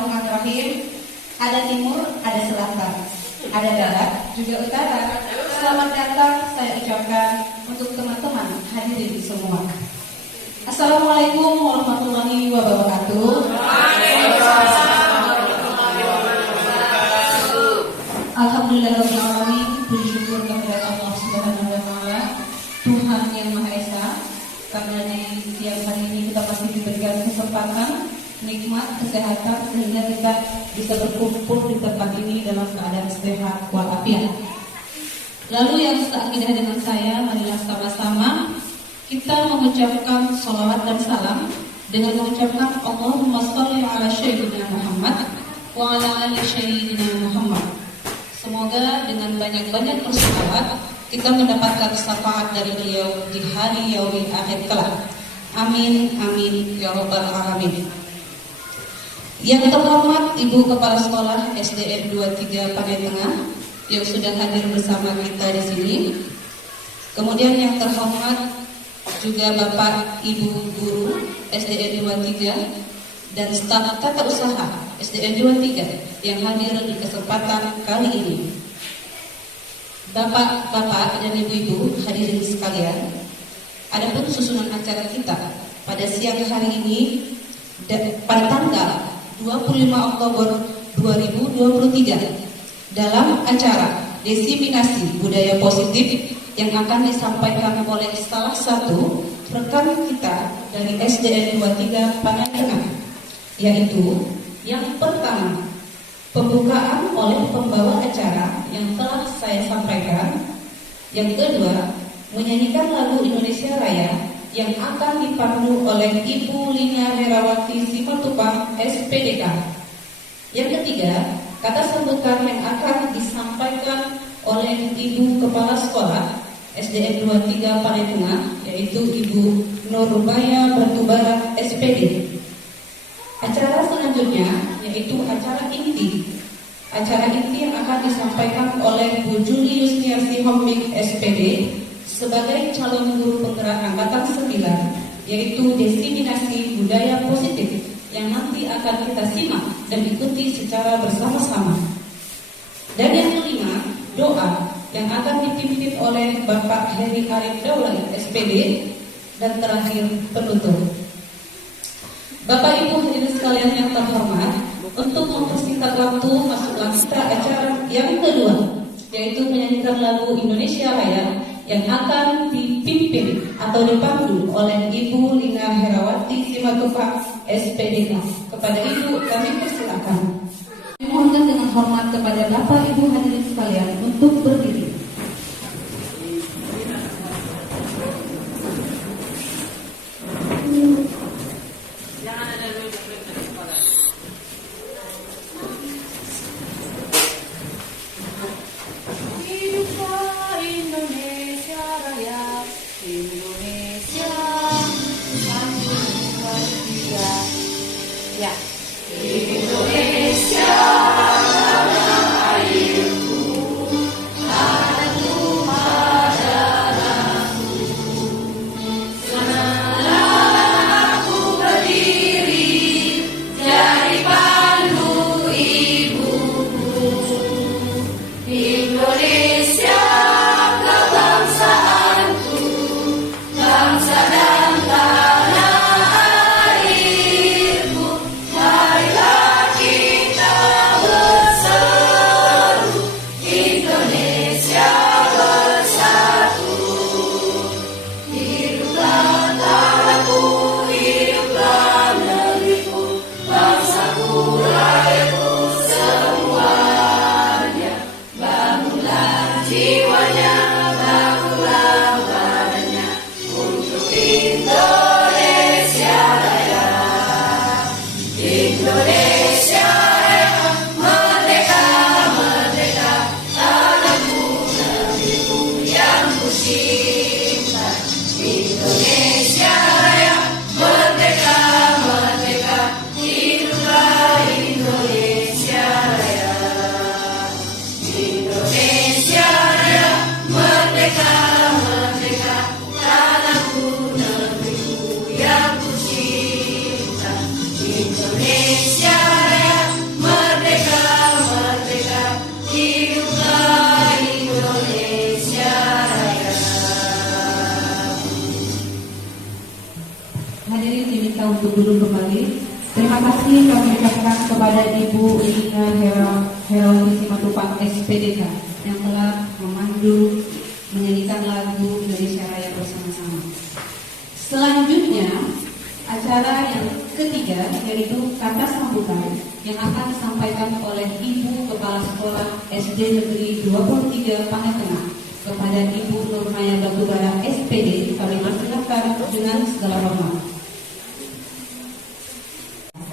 Bismillahirrahmanirrahim. Ada timur, ada selatan, ada barat, juga utara. Selamat datang saya ucapkan untuk teman-teman hadirin semua. Assalamualaikum warahmatullahi wabarakatuh. Alhamdulillahirabbil alamin. Puji syukur kehadirat Allah Subhanahu wa taala, Tuhan yang Maha Esa. Karena di siang hari ini kita masih diberikan kesempatan, nikmat, kesehatan, sehingga kita bisa berkumpul di tempat ini dalam keadaan sehat walafiat. Lalu yang seakidah dengan saya, marilah sama-sama kita mengucapkan sholawat dan salam dengan mengucapkan Allahumma sholli ala Sayyidina Muhammad wa ala ali Sayyidina Muhammad. Semoga dengan banyak-banyak bersolawat kita mendapatkan syafaat dari beliau di hari yaumil akhir kelak. Amin, amin, ya rabbal alamin. Yang terhormat Ibu Kepala Sekolah SDN 23 Panai Tengah yang sudah hadir bersama kita di sini. Kemudian yang terhormat juga Bapak Ibu Guru SDN 23 dan staf tata usaha SDN 23 yang hadir di kesempatan kali ini. Bapak-bapak dan ibu-ibu hadirin sekalian, adapun susunan acara kita pada siang hari ini pada tanggal 25 Oktober 2023 dalam acara Diseminasi Budaya Positif yang akan disampaikan oleh salah satu rekan kita dari SDN 23 Panai Tengah, yaitu yang pertama, pembukaan oleh pembawa acara yang telah saya sampaikan. Yang kedua, menyanyikan lagu Indonesia Raya yang akan dipandu oleh Ibu Lina Herawati Simatupang SPDK. Yang ketiga, kata sambutan yang akan disampaikan oleh Ibu Kepala Sekolah SDN 23 Panai Tengah, yaitu Ibu Nurbaya Batubara SPD. Acara selanjutnya yaitu acara inti. Acara inti yang akan disampaikan oleh Bu Juli Yusniarsi Homik SPD sebagai calon guru penggerak angkatan 9, yaitu Diseminasi Budaya Positif yang nanti akan kita simak dan ikuti secara bersama-sama. Dan yang kelima, doa yang akan dipimpin oleh Bapak Heri Arif Daulah SPD, dan terakhir penutup. Bapak Ibu hadirin sekalian yang terhormat, untuk mempersingkat waktu masuklah kita acara yang kedua, yaitu menyanyikan lagu Indonesia Raya yang akan dipimpin atau dipandu oleh Ibu Lina Herawati Simatupang SPDK. Kepada Ibu kami persilakan. Mohonkan dengan hormat kepada Bapak Ibu hadirin sekalian untuk berdiri. Marilah Terima kasih kami ucapkan kepada Ibu Ina Herawati Simatupang SPDK yang telah memandu menyanyikan lagu Indonesia Raya bersama-sama. Selanjutnya, acara yang ketiga yaitu kata sambutan yang akan disampaikan oleh Ibu Kepala Sekolah SD Negeri 23 Pangetengah kepada Ibu Nurmaya Batubara SPD. Kami persilakan dengan segala hormat.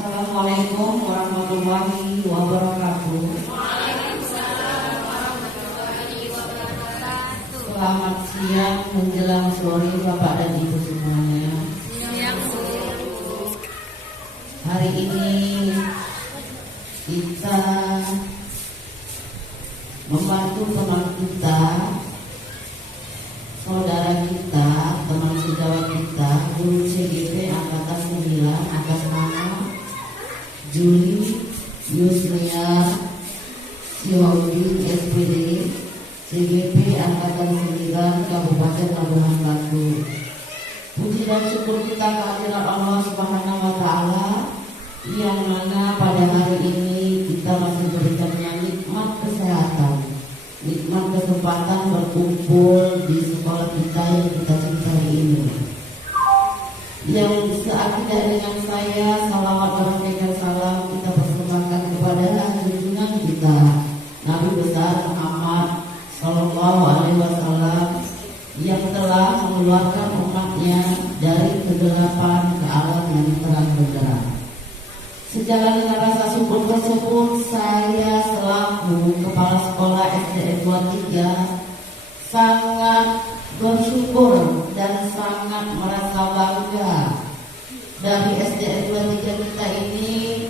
Assalamualaikum warahmatullahi wabarakatuh. Selamat siang menjelang sore Bapak dan Ibu semuanya. Hari ini kita membantu teman kita, saudara kita, teman sejawat kita, guru CGP Angkatan 9 atas nama Juli Yusria Sihombing SPD CGP Angkatan 9 Kabupaten Labuhan Batu. Puji dan syukur kita kehadirat Allah Subhanahu wa Ta'ala yang mana pada hari ini kita masih diberikannya nikmat kesehatan, nikmat kesempatan berkumpul di sekolah kita yang kita cintai ini. Yang seakidah dengan saya, salawat dan salam kita persembahkan kepada junjungan kita Nabi besar Muhammad Sallallahu Alaihi Wasallam yang telah mengeluarkan umatnya dari kegelapan ke alam yang terang benderang. Sejalan dengan rasa syukur tersebut, saya selaku Kepala Sekolah SDN 23 sangat bersyukur dan sangat merasa bangga. Dari SDN 23 kita ini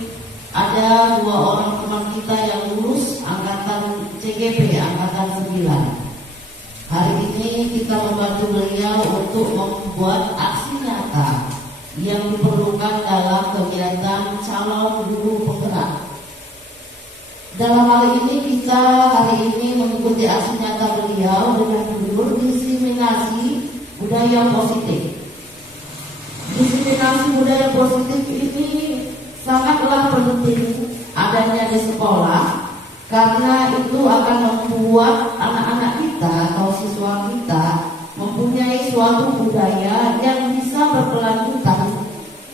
ada 2 orang teman kita yang lulus angkatan CGP angkatan 9. Hari ini kita membantu beliau untuk membuat aksi nyata yang diperlukan dalam kegiatan calon guru penggerak. Dalam hal ini kita hari ini mengikuti aksi nyata beliau dengan judul diseminasi budaya positif. Diseminasi budaya positif ini sangatlah penting adanya di sekolah, karena itu akan membuat anak-anak kita atau siswa kita mempunyai suatu budaya yang bisa berkelanjutan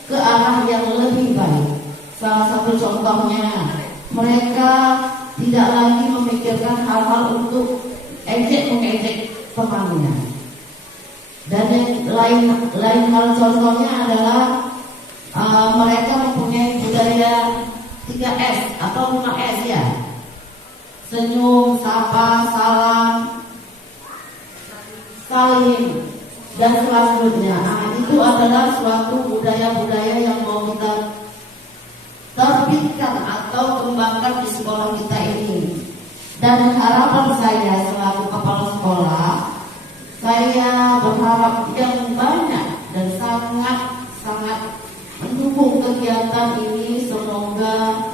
ke arah yang lebih baik. Salah satu contohnya, mereka tidak lagi memikirkan hal-hal untuk ejek-mengejek temannya. Dan yang lain hal contohnya adalah mereka mempunyai budaya 3S atau 5S ya. Senyum, sapa, salam, salim, dan selanjutnya. Itu adalah suatu budaya-budaya yang mau kita terbitkan atau kembangkan di sekolah kita ini. Dan harapan saya selaku kepala sekolah, saya berharap yang banyak dan sangat mendukung kegiatan ini. Semoga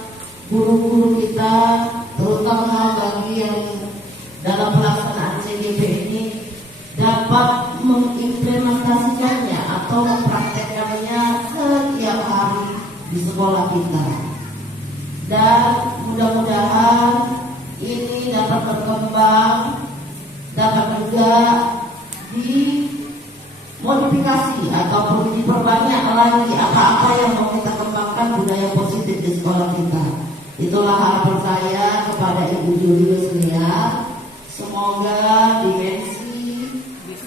guru-guru kita, terutama bagi yang dalam pelaksanaan CGP ini, dapat mengimplementasikannya atau mempraktekkannya setiap hari di sekolah kita. Dan mudah-mudahan ini dapat berkembang, dapat juga dimodifikasi atau diperbanyak lagi apa-apa yang mau kita kembangkan budaya positif di sekolah kita. Itulah harapan saya kepada Ibu Julius Lia. Semoga dimensi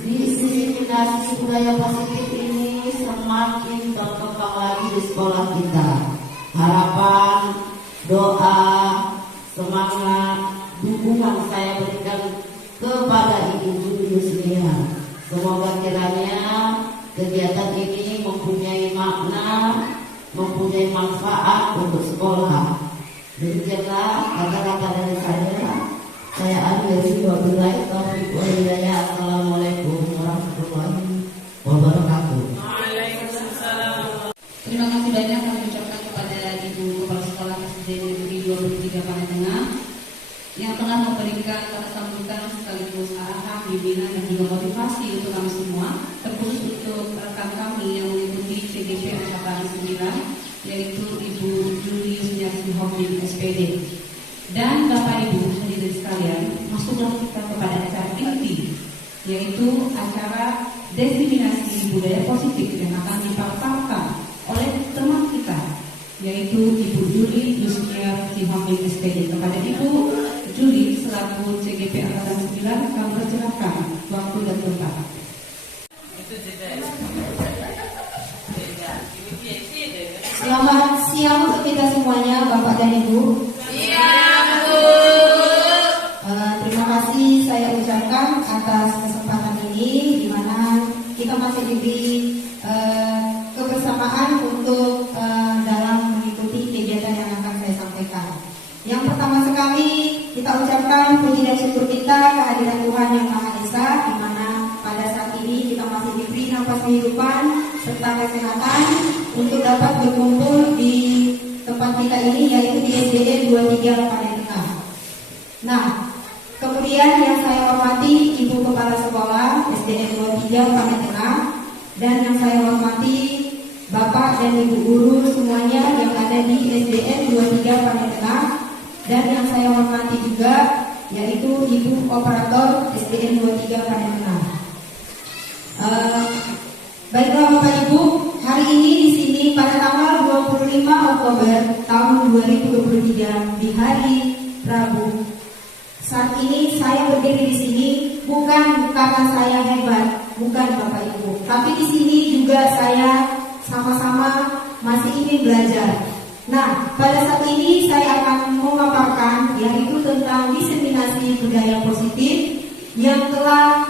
diseminasi budaya positif ini semakin berkembang lagi di sekolah kita. Harapan, doa, semangat, dukungan saya berikan kepada Ibu Julius Lia. Semoga kiranya kegiatan ini mempunyai makna, mempunyai manfaat untuk sekolah. Demikianlah kata-kata dari saya. Saya akhiri wabillahi taufiq wal hidayah. Assalamualaikum warahmatullahi wabarakatuh. Terima kasih banyak kami ucapkan kepada Ibu Kepala Sekolah SD Negeri 23 Pangetengah yang telah memberikan kata sambutan sekaligus arahan, bimbingan dan juga motivasi untuk kami semua, terkhusus untuk rekan kami yang mengikuti CGP Angkatan 9 yaitu Ibu Juli Sunyasi Homin SPD. Dan Bapak Ibu hadirin sekalian, masuklah kita kepada acara inti, yaitu acara diseminasi budaya positif yang akan dipaparkan oleh teman kita, yaitu Ibu Juli Yusnia Homin SPD. Kepada Ibu Juli selaku CGP Angkatan 9, kami persilakan waktu dan tempat. Selamat siang untuk kita semuanya, Bapak dan Ibu. Siang, Bu. Terima kasih saya ucapkan atas kesempatan ini, di mana kita masih diberi kebersamaan untuk dalam mengikuti kegiatan yang akan saya sampaikan. Yang pertama sekali kita ucapkan puji dan syukur kita kehadiran Tuhan Yang Maha Esa, di mana pada saat ini kita masih diberi nafas kehidupan serta kesehatan untuk dapat berkumpul di tempat kita ini, yaitu di SDN 23 Panen Tengah. Nah, kemudian yang saya hormati Ibu Kepala Sekolah SDN 23 Panen Tengah, dan yang saya hormati Bapak dan Ibu guru semuanya yang ada di SDN 23 Panen Tengah, dan yang saya hormati juga yaitu Ibu Operator SDN 23 Panen Tengah. Baiklah Bapak Ibu, hari ini di sini pada tanggal 25 Oktober tahun 2023 di hari Rabu. Saat ini saya berdiri di sini bukan karena saya hebat, bukan Bapak Ibu, tapi di sini juga saya sama-sama masih ingin belajar. Nah, pada saat ini saya akan memaparkan yaitu tentang diseminasi budaya positif yang telah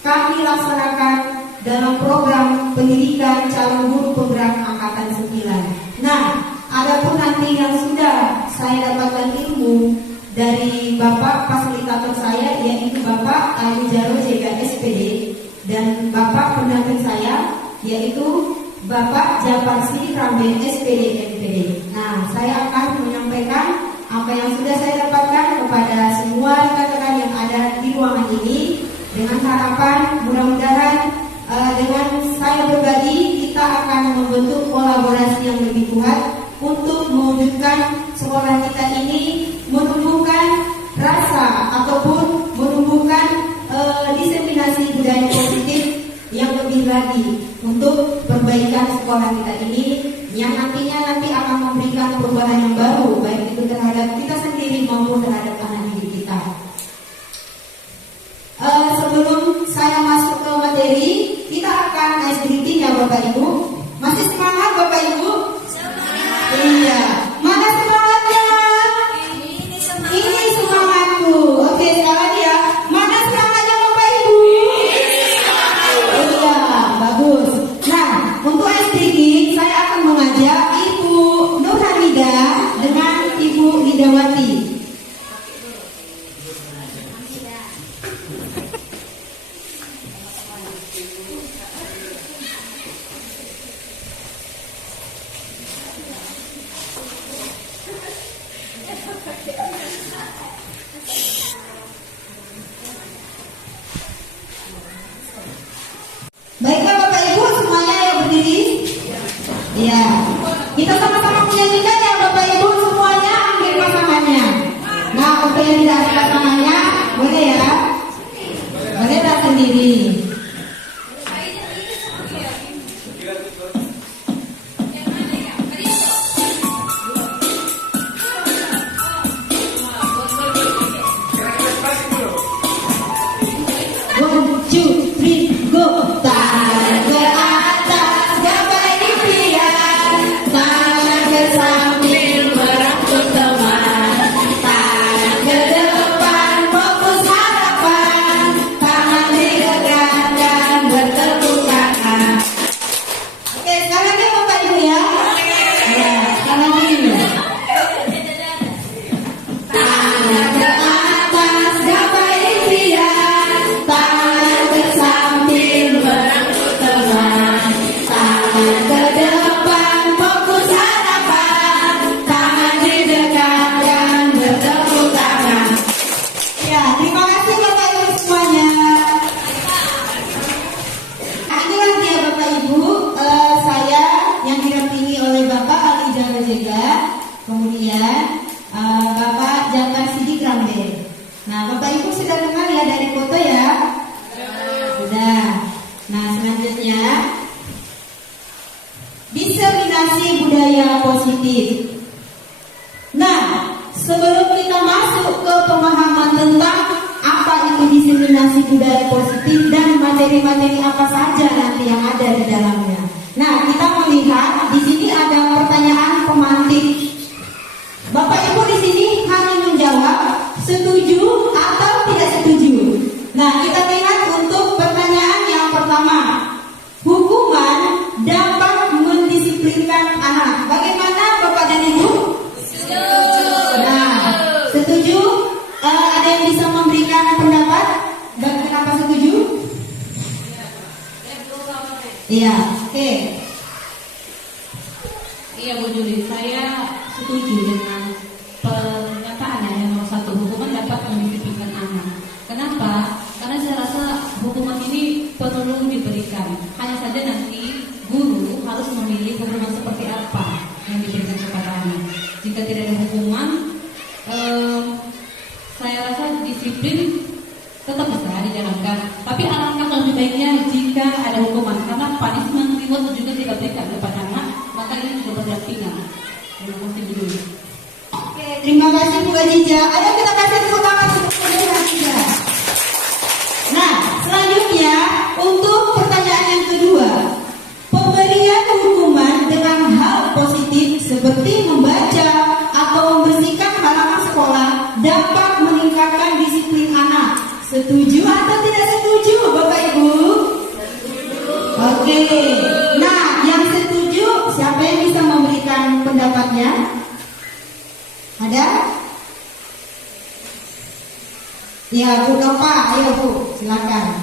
kami laksanakan dalam program pendidikan calon guru penggerak angkatan 9. Nah, adapun nanti yang sudah saya dapatkan ilmu dari Bapak fasilitator saya, yaitu Bapak Ali Jaro JK SPD, dan Bapak pendamping saya yaitu Bapak Jafar Sidik Rambe SPD NPD. Nah, saya akan menyampaikan apa yang sudah saya dapatkan kepada semua rekan-rekan yang ada di ruangan ini, dengan harapan mudah-mudahan dengan saya berbagi kita akan membentuk kolaborasi yang lebih kuat untuk mewujudkan sekolah kita ini menumbuhkan rasa ataupun menumbuhkan diseminasi budaya positif yang lebih lagi untuk perbaikan sekolah kita ini, yang nantinya akan memberikan perubahan yang baru baik itu terhadap kita sendiri maupun terhadap anak didik kita. Sebelum saya masuk ke materi, kita akan ice breathing ya Bapak Ibu. Masih semangat Bapak Ibu? Semangat. Iya. Mana semangatnya? Ini semangatku. Oke, sekali lagi ya. Mana semangatnya Bapak Ibu? Iya, bagus. Nah, untuk ice breathing saya akan mengajak Ibu Nur Hamida dengan Ibu Hidawati. Baiklah Bapak Ibu semuanya yang berdiri. Ya, kita sama-sama menyanyikan ya Bapak Ibu semuanya, ambil pasangannya. sebelum kita masuk ke pemahaman tentang apa itu diseminasi budaya positif dan materi-materi apa saja nanti yang ada di dalamnya. Nah, kita melihat di sini ada pertanyaan pemantik. Bapak Ibu di sini hanya menjawab setuju atau tidak setuju. Nah, kita lihat untuk pertanyaan yang pertama. Hukuman dapat mendisiplinkan anak. Bagaimana Bapak dan Ibu? Setuju. Nah, setuju? Ada yang bisa memberikan pendapat? Kenapa setuju? Iya, oke. Iya Bu Juli, saya setuju dengan pernyataan yang nomor 1, hukuman dapat mendisiplinkan anak. Kenapa? Karena saya rasa hukuman ini perlu diberikan. Hanya saja nanti guru harus memilih hukuman seperti apa yang diberikan kepada anak. Jika tidak ada hukuman, saya rasa disiplin tetap bisa dijalankan. Tapi alangkah lebih baiknya jika ada hukuman, karena punishment reward juga tidak diberikan kepada anak, maka ini juga berdampingan. Terima kasih dulu. Oke, terima kasih Bu Adija. Ayo kita kasih tepuk tangan untuk Bu Adija. Nah, selanjutnya untuk pertanyaan yang kedua, pemberian hukuman dengan hal positif seperti membaca atau membersihkan halaman sekolah dapat meningkatkan disiplin anak. Setuju atau tidak setuju, Bapak Ibu? Oke. Nah, yang setuju siapa yang bisa memberikan pendapatnya? Ada? Ya, Bu Nova, ayo Bu, silakan.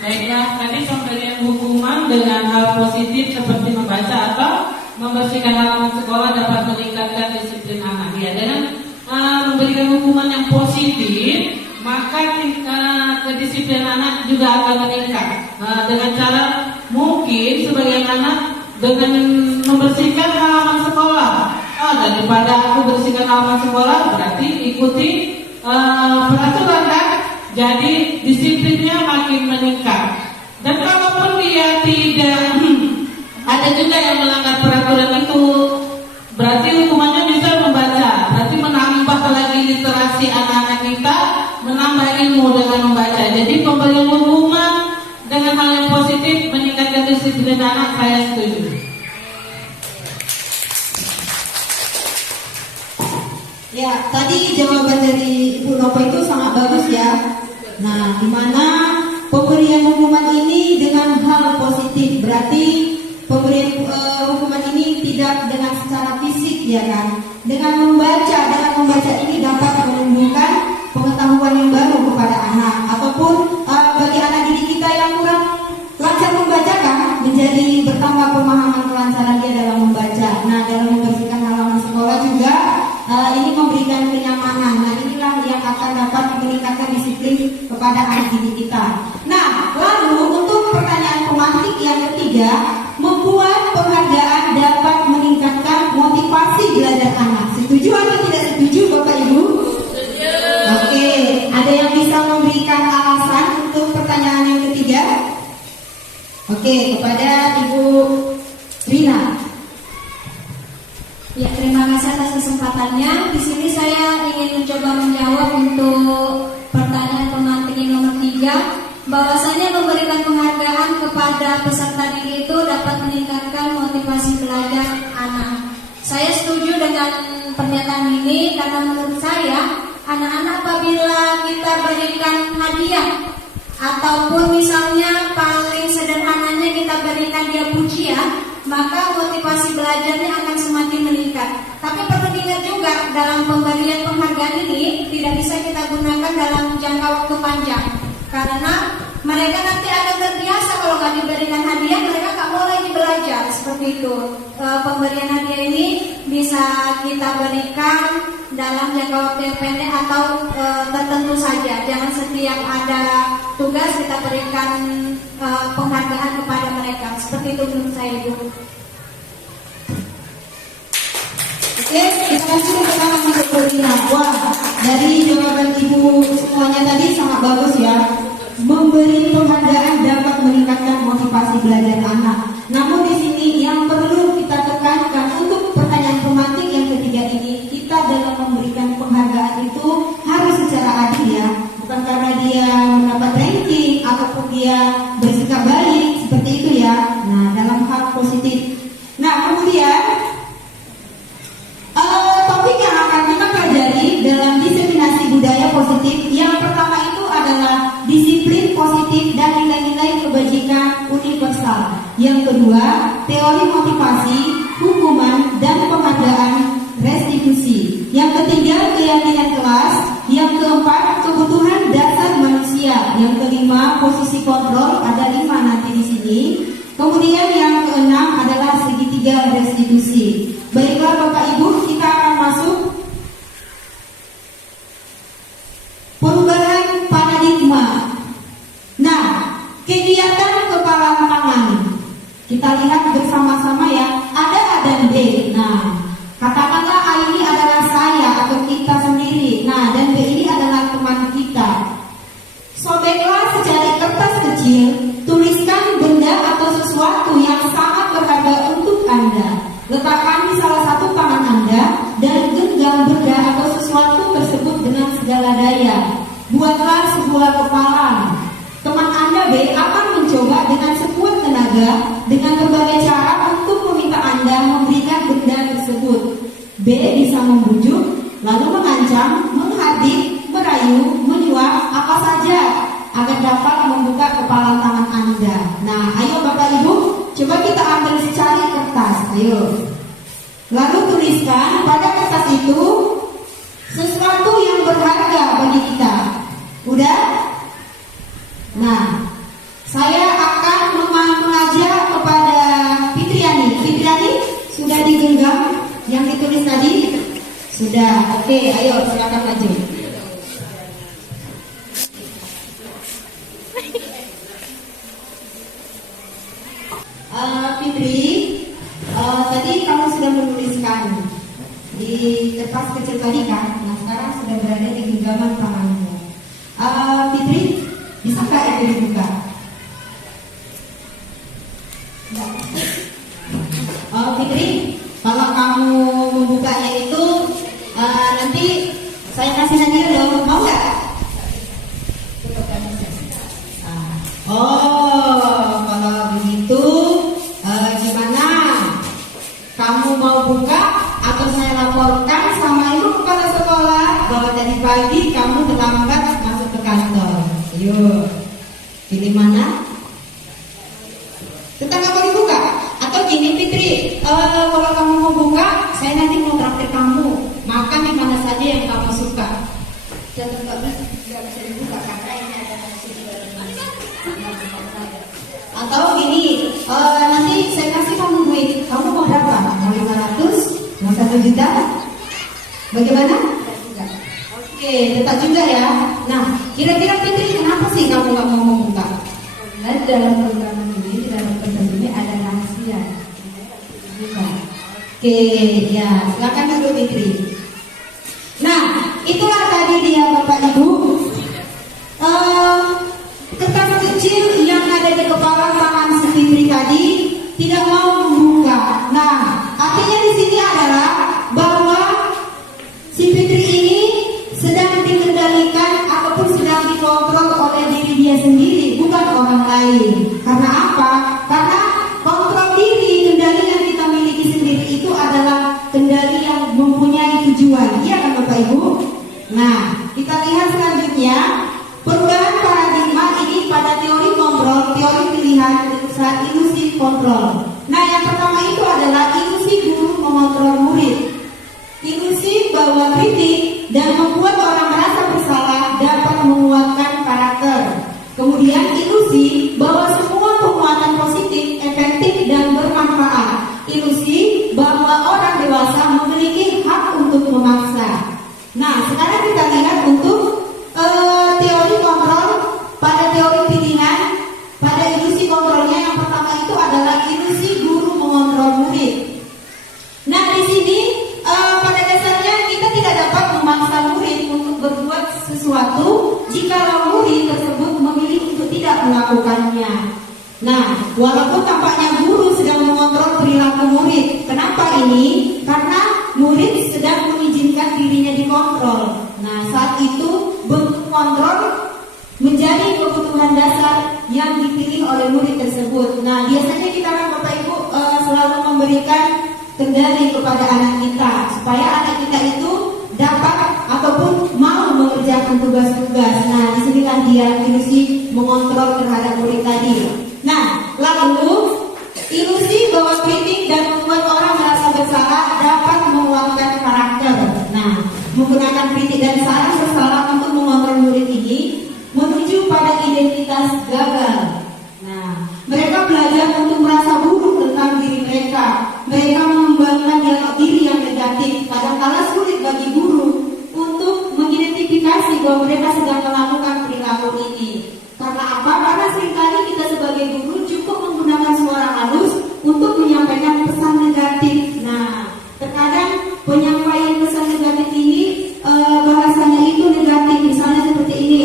Baiklah, tadi pemberian hukuman dengan hal positif seperti membaca atau membersihkan halaman sekolah dapat meningkatkan disiplin anak. Ya, dengan memberikan hukuman yang positif, maka kedisiplinan anak juga akan meningkat. Dengan cara mungkin sebagian anak dengan membersihkan halaman sekolah. Daripada aku bersihkan halaman sekolah, berarti ikuti peraturan kan? Jadi disiplinnya makin meningkat. Dan kalaupun dia tidak ada juga yang melanggar peraturan itu, berarti hukumannya bisa membaca. Berarti menambah lagi literasi anak-anak kita, menambah ilmu dengan membaca. Jadi pemberian hukuman dengan hal yang positif meningkatkan disiplin anak, saya setuju. Ya, tadi jawaban dari Ibu Nova itu sangat bagus ya. Nah, di mana pemberian hukuman ini dengan hal positif, berarti pemberian hukuman ini tidak dengan secara fisik ya kan. Dengan membaca ini dapat menumbuhkan pengetahuan yang baru kepada anak, ataupun bagi anak didik kita yang kurang lancar membaca kan, menjadi bertambah pemahaman kelancaran dia dalam membaca. Nah, dalam membersihkan halaman sekolah juga ini memberikan kenyamanan. Nah, inilah yang akan dapat meningkatkan disiplin kepada anak didik kita. Nah, lalu untuk pertanyaan pemantik yang ketiga, membuat penghargaan dapat meningkatkan motivasi belajar anak. Setuju atau tidak setuju, Bapak Ibu? Setuju. Oke, ada yang bisa memberikan alasan untuk pertanyaan yang ketiga? Oke, kepada Ibu Rina. Ya, terima kasih atas kesempatannya. Di sini saya ingin mencoba menjawab untuk pertanyaan pemantik yang nomor 3, bahwasanya memberikan penghargaan kepada peserta didik itu dapat meningkatkan motivasi belajar anak. Saya setuju dengan pernyataan ini karena menurut saya anak-anak apabila kita berikan hadiah ataupun misalnya paling sederhananya kita berikan dia pujian, maka motivasi belajarnya akan semakin meningkat. Tapi perlu diingat juga dalam pemberian penghargaan ini tidak bisa kita gunakan dalam jangka waktu panjang, karena mereka nanti akan terbiasa kalau nggak diberikan hadiah, mereka nggak mau lagi belajar seperti itu. Pemberian hadiah ini bisa kita berikan dalam jangka waktu yang pendek atau tertentu saja. Jangan setiap ada tugas kita berikan penghargaan kepada mereka. Seperti itu menurut saya, Ibu. Oke, kita kasih tepuk tangan untuk Bu Rina. Wah, dari jawaban Ibu semuanya tadi sangat bagus ya. Memberi penghargaan dapat meningkatkan motivasi belajar anak. Namun di sini yang perlu kita tekankan untuk pertanyaan pemantik Yang kedua, teori motivasi, hukuman, dan penghargaan restitusi. Yang ketiga, keyakinan kelas. Yang keempat, kebutuhan dasar manusia. Yang kelima, posisi kontrol, ada 5 nanti di sini. Kemudian yang keenam adalah segitiga restitusi. Baiklah Bapak Ibu, kita akan masuk perubahan paradigma. Nah, kegiatan kepala tangan. Kita lihat bersama-sama ya, ada A dan B. Nah, katakanlah A ini adalah saya atau kita sendiri. Nah, dan B ini adalah teman kita. Sobeklah secari kertas kecil, tuliskan benda atau sesuatu yang sangat berharga untuk Anda. Letakkan di salah satu tangan Anda dan genggam benda atau sesuatu tersebut dengan segala daya. Buatlah sebuah kepalang. Teman Anda B akan mencoba dengan sekuat tenaga dengan berbagai cara untuk meminta Anda memberikan benda tersebut. B bisa membujuk, lalu mengancam, menghardik, merayu, menyuap, apa saja agar dapat membuka kepala tangan Anda. Nah, ayo Bapak Ibu, coba kita ambil secari kertas. Ayo. Lalu tuliskan pada kertas itu sesuatu yang berharga bagi kita. Udah? Nah, saya akan mengajak kepada Fitriani. Fitriani, sudah digenggam yang ditulis tadi? Sudah. Oke, ayo silakan maju. Fitri, tadi kamu sudah menuliskan di kertas kecil tadi kan? Nah, sekarang sudah berada di genggaman tanganmu. Fitri, bisa nggak itu dibuka? Fitri, kalau kamu membukanya itu nanti saya kasih hadiah dong, mau nggak? Kalau begitu gimana? Kamu mau buka atau saya laporkan sama ibu kepala sekolah bahwa tadi pagi kamu terlambat masuk ke kantor? Ayo, pilih mana? Tetap nggak mau dibuka? Atau gini Fitri, kalau kamu mau buka, saya nanti mau traktir kamu makan di mana saja yang kamu suka. Tetap nggak bisa dibuka karena ini ada nasi di dalam. Atau gini, nanti saya kasih kamu duit. Kamu mau berapa? Mau 500? Mau 1 juta? Bagaimana? Oke, tetap juga ya. Nah, kira-kira Fitri kenapa sih kamu nggak mau membuka? Karena dalam program ini, dalam program ini ada rahasia. Oke, ya silakan dulu Fitri. Nah, itulah tadi dia Bapak Ibu. Kertas kecil yang ada di kepala tangan si Fitri tadi tidak mau membuka. Nah, artinya di sini adalah bahwa si Fitri ini sedang dikendalikan ataupun sedang dikontrol oleh diri dia sendiri, bukan orang lain. Karena apa? Karena kontrol diri, kendali yang kita miliki sendiri itu adalah kendali yang mempunyai tujuan. Iya kan Bapak Ibu? Nah, kita lihat selanjutnya perubahan paradigma ini pada teori kontrol, teori pilihan saat ilusi kontrol. Nah, yang pertama itu adalah ilusi guru mengontrol murid. Ilusi bahwa kritik dan membuat orang merasa bersalah dapat menguatkan karakter. Kemudian ilusi bahwa semua penguatan positif, efektif dan bermanfaat. Ilusi bahwa orang dewasa memiliki hak untuk memaksa. Nah, sekarang kita lihat untuk teori kontrol pada teori pilihan. Pada ilusi kontrolnya yang pertama itu adalah ilusi guru mengontrol murid. Nah, di sini pada dasarnya kita tidak dapat memaksa murid untuk berbuat sesuatu jika murid tersebut memilih untuk tidak melakukannya. Nah, walaupun tampaknya guru sedang mengontrol perilaku murid. Kenapa ini? Karena murid sedang mengizinkan dirinya dikontrol. Nah, saat itu bentuk kontrol menjadi kebutuhan dasar yang dipilih oleh murid tersebut. Nah, biasanya kita kan Bapak Ibu selalu memberikan kendali kepada anak kita supaya anak kita itu dapat ataupun mau mengerjakan tugas-tugas. Nah, disinilah dia ilusi mengontrol terhadap murid tadi. Nah, lalu melakukan karakter. Nah, menggunakan kritik dan saran seseorang untuk mengontrol murid ini menuju pada identitas gagal. Nah, mereka belajar untuk merasa buruk tentang diri mereka. Mereka mengembangkan dialog diri yang negatif. Kadang-kala sulit bagi guru untuk mengidentifikasi bahwa mereka sedang melakukan perilaku ini. Karena apa? Karena seringkali kita sebagai guru cukup menggunakan suara halus untuk menyampaikan pesan negatif. Nah, terkadang penyampaian pesan negatif ini bahasanya itu negatif. Misalnya seperti ini,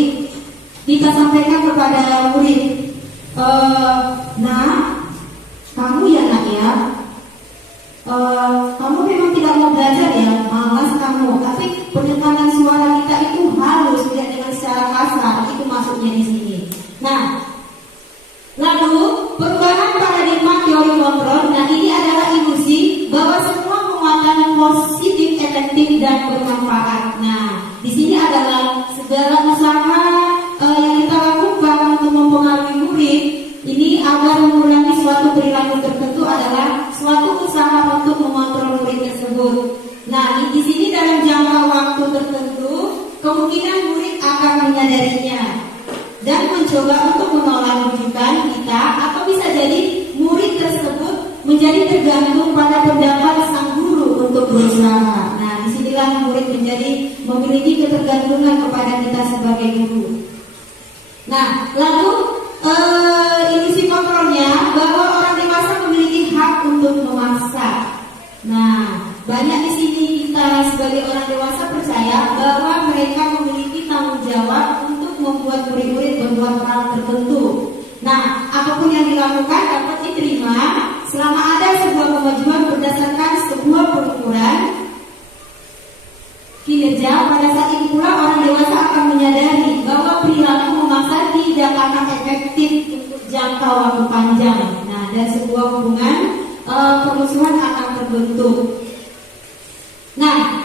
kita sampaikan kepada murid, nah, kamu ya nak ya, kamu memang tidak mau belajar ya, malas kamu. Tapi penekanan suara kita itu halus, tidak dengan secara kasar. Itu maksudnya di sini. Nah, lalu perubahan paradigma teori kontrol. Nah, ini adalah ilusi bahwa semua penguatan positif, efektif dan bermanfaat. Nah, di sini adalah segala usaha yang kita lakukan untuk mempengaruhi murid ini agar mengulangi suatu perilaku tertentu adalah suatu usaha untuk mengontrol murid tersebut. Nah, di sini dalam jangka waktu tertentu kemungkinan murid akan menyadarinya dan mencoba untuk menolak rujukan kita, atau bisa jadi murid tersebut menjadi tergantung pada pendapat sang guru untuk berusaha. Nah, disinilah murid memiliki ketergantungan kepada kita sebagai guru. Nah, lalu ilusi kontrolnya bahwa orang dewasa memiliki hak untuk memaksa. Nah, banyak di sini kita sebagai orang dewasa percaya bahwa mereka memiliki tanggung jawab untuk membuat murid-murid berbuat hal tertentu. Nah, apapun yang dilakukan dapat diterima selama ada sebuah kemajuan berdasarkan sebuah pengukuran kinerja. Pada saat itu pula orang dewasa akan menyadari bahwa perilaku memaksa tidak akan efektif untuk jangka waktu panjang. Nah, dan sebuah hubungan permusuhan akan terbentuk. Nah,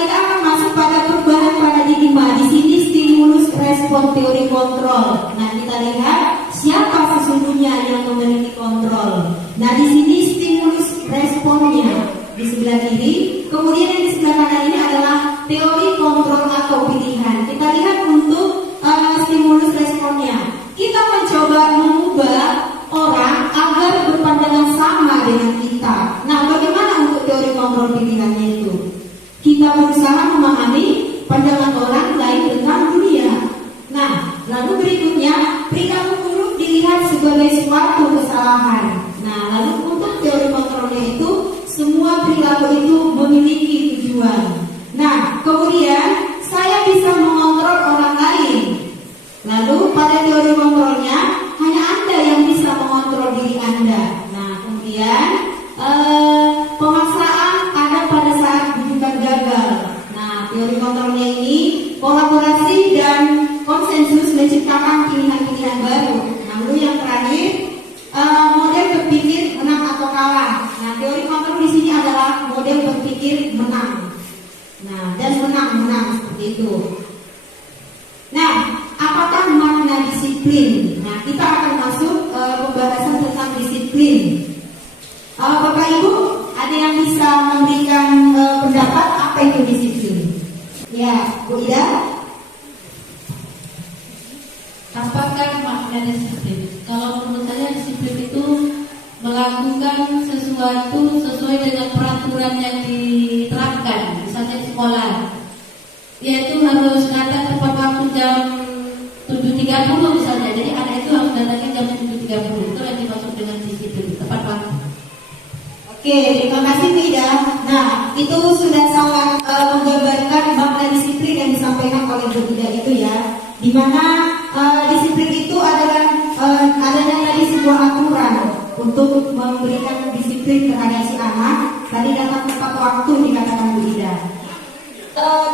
kita akan masuk pada perubahan paradigma. Di sini stimulus respon teori kontrol. Nah, kita lihat siapa sesungguhnya yang memiliki kontrol. Nah, di sini stimulus responnya di sebelah kiri. Kemudian yang di sebelah kanan ini adalah teori kontrol atau pilihan. Kita lihat untuk stimulus responnya. Kita mencoba mengubah orang agar berpandangan sama dengan kita. Nah, bagaimana untuk teori kontrol pilihannya itu? Kita berusaha memahami pandangan orang lain tentang dunia. Nah, lalu berikutnya perilaku buruk dilihat sebagai suatu kesalahan. Nah, lalu untuk teori kontrolnya itu semua perilaku itu memiliki tujuan. Nah, kemudian saya bisa mengontrol orang lain. Lalu pada teori kontrolnya hanya Anda yang bisa mengontrol diri Anda. Nah, kemudian pemaksaan ada pada saat rujukan gagal. Nah, teori kontrolnya ini kolaborasi dan konsensus menciptakan pilihan-pilihan baru. Lalu yang terakhir model berpikir menang atau kalah. Nah, teori kontrol di sini adalah model berpikir menang. Nah, dan menang seperti itu. Nah, apakah makna disiplin? Nah, kita akan masuk pembahasan tentang disiplin. Bapak Ibu, ada yang bisa memberikan pendapat apa itu disiplin? Ya, Bu Ida. Apakah makna disiplin? Kalau menurut saya disiplin itu melakukan sesuatu sesuai dengan peraturan yang diterapkan, misalnya di sekolah, yaitu harus datang tepat waktu jam 7.30 misalnya. Jadi anak itu harus datangnya jam 7.30. Itu yang dimaksud dengan disiplin, tepat waktu. Oke, terima kasih Bu Ida. Nah, itu sudah sangat menggambarkan makna disiplin yang disampaikan oleh Bu Ida itu ya. Di mana disiplin itu adalah adanya tadi sebuah aturan untuk memberikan disiplin terhadap si anak. Tadi datang tepat waktu dikatakan Bu Ida.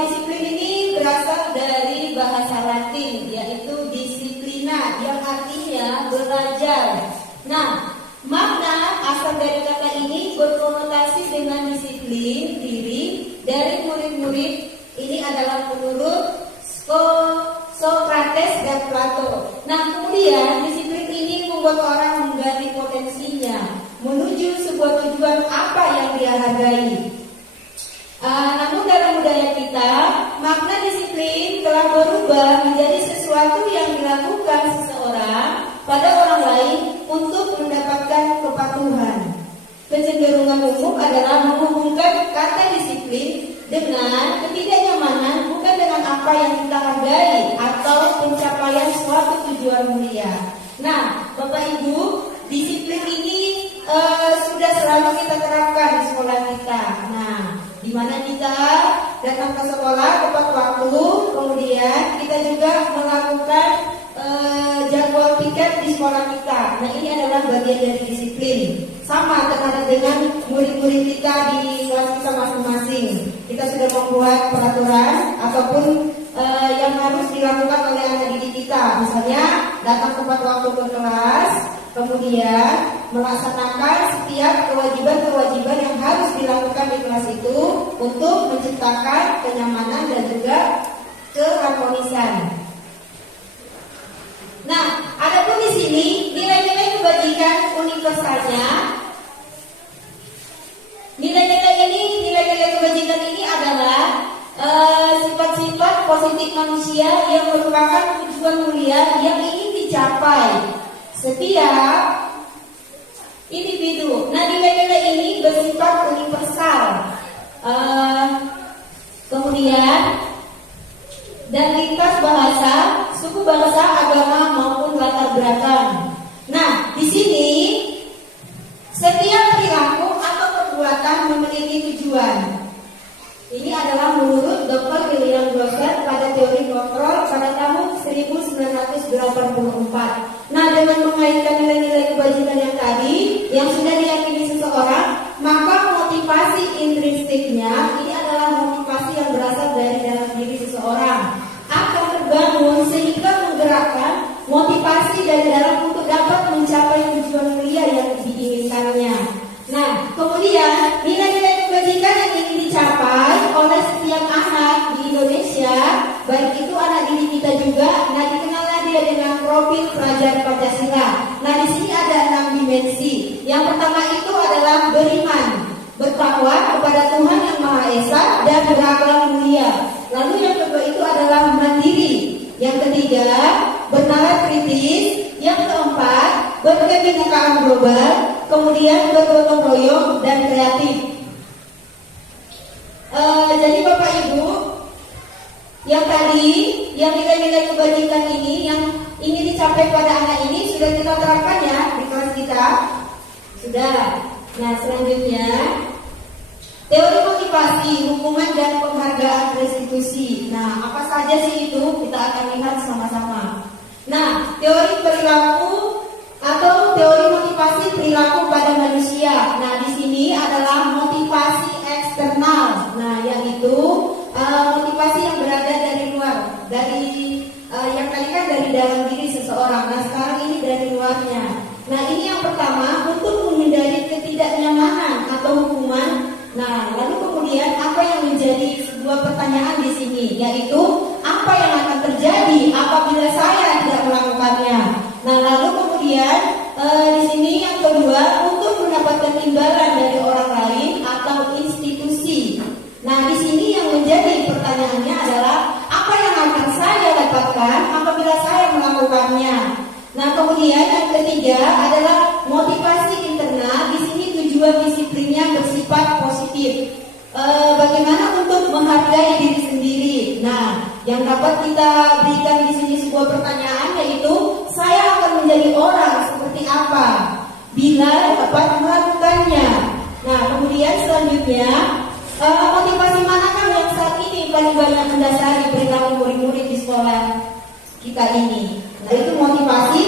Disiplin ini berasal dari bahasa Latin, yaitu disiplina, yang artinya belajar. Nah, makna asal dari kata ini berkonotasi dengan disiplin diri dari murid-murid. Ini adalah menurut Sokrates dan Plato. Nah, kemudian disiplin ini membuat orang menggali potensinya menuju sebuah tujuan apa yang dia hargai. makna disiplin telah berubah menjadi sesuatu yang dilakukan seseorang pada orang lain untuk mendapatkan kepatuhan. Kecenderungan umum adalah menghubungkan kata disiplin dengan ketidaknyamanan, bukan dengan apa yang kita hargai atau pencapaian suatu tujuan mulia. Nah, Bapak Ibu, disiplin ini sudah selalu kita terapkan di sekolah kita. Nah, di mana kita datang ke sekolah tepat waktu, kemudian kita juga melakukan jadwal piket di sekolah kita. Nah, ini adalah bagian dari disiplin. Sama terhadap dengan murid-murid kita di kelas kita masing-masing. Kita sudah membuat peraturan ataupun yang harus dilakukan oleh anak didik kita. Misalnya datang tepat waktu ke kelas, kemudian melaksanakan setiap kewajiban-kewajiban yang harus dilakukan di kelas itu untuk menciptakan kenyamanan dan juga keharmonisan. Nah, adapun di sini nilai-nilai kebajikan universalnya, nilai-nilai kebajikan ini adalah sifat-sifat positif manusia yang merupakan tujuan mulia yang ingin dicapai setiap individu. Nah, nilai-nilai ini bersifat universal. Kemudian dan lintas bahasa, suku bangsa, agama maupun latar belakang. Nah, di sini setiap perilaku atau perbuatan memiliki tujuan. Ini adalah menurut Dr. William Glasser pada teori kontrol pada tahun 1984. Nah, dengan mengaitkan nilai-nilai kebajikan yang tadi, yang sudah diyakini seseorang, maka motivasi intrinstiknya ini adalah motivasi yang berasal dari dalam diri seseorang akan terbangun sehingga menggerakkan motivasi dari dalam untuk dapat mencapai tujuan mulia yang diinginkannya. Nah, kemudian nilai-nilai kebajikan yang ingin dicapai oleh setiap anak di Indonesia, baik itu anak didik kita juga, nah dikenallah dia dengan profil pelajar Pancasila. Nah, di sini ada 6 dimensi. Yang pertama itu adalah beriman, bertakwa kepada Tuhan Yang Maha Esa dan berakhlak mulia. Lalu yang kedua itu adalah mandiri. Yang ketiga, bernalar kritis. Yang keempat, berkebinekaan global. Kemudian bergotong royong dan kreatif. Jadi Bapak Ibu, yang tadi, yang nilai-nilai kebajikan ini yang ingin dicapai pada anak ini sudah kita terapkan ya di kelas kita. Sudah. Nah, selanjutnya teori motivasi, hukuman dan penghargaan restitusi. Nah, apa saja sih itu? Kita akan lihat sama-sama. Nah, teori perilaku atau teori motivasi perilaku pada manusia. Nah, di sini adalah motivasi eksternal. Nah, yaitu motivasi yang berada dari luar, dari yang tadi kan dari dalam diri seseorang. Nah, sekarang ini dari luarnya. Nah, ini yang pertama untuk menghindari ketidaknyamanan atau hukuman. Nah, lalu kemudian apa yang menjadi sebuah pertanyaan di sini, yaitu apa yang akan terjadi apabila saya tidak melakukannya. Nah, lalu kemudian di sini yang kedua untuk mendapatkan imbalan dari orang lain atau institusi. Nah, di sini yang menjadi pertanyaannya adalah apa yang akan saya dapatkan apabila saya melakukannya. Nah, kemudian yang ketiga adalah motivasi internal. Di sini tujuan disiplinnya bersifat positif. Bagaimana untuk menghargai diri sendiri. Nah, yang dapat kita berikan di sini sebuah pertanyaan, yaitu saya akan menjadi orang seperti apa bila dapat melakukannya. Nah, kemudian selanjutnya motivasi manakah yang saat ini paling banyak mendasari perilaku murid-murid di sekolah kita ini? Nah, itu motivasi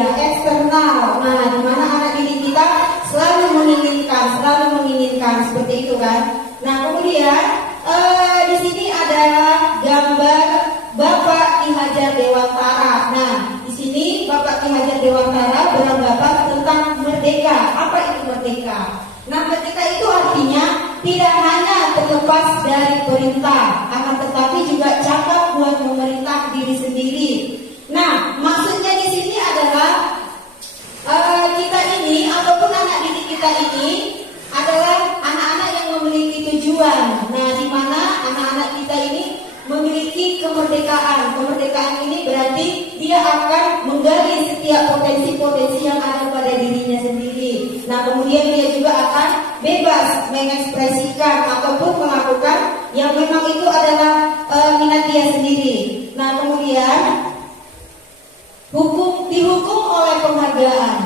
eksternal. Nah, di mana anak didik kita selalu menginginkan seperti itu kan. Nah, kemudian di sini adalah gambar Bapak Ki Hajar Dewantara. Nah, di sini Bapak Ki Hajar Dewantara beranggapan tentang merdeka. Apa itu merdeka? Nah, merdeka itu artinya tidak hanya terlepas dari perintah, akan tetapi juga cakap buat memerintah diri sendiri. Nah, maksudnya di sini adalah kita ini ataupun anak didik kita ini adalah anak-anak yang memiliki tujuan. Nah, di mana anak-anak kita mengekspresikan ataupun melakukan yang memang itu adalah minat dia sendiri. Nah, kemudian dihukum oleh penghargaan.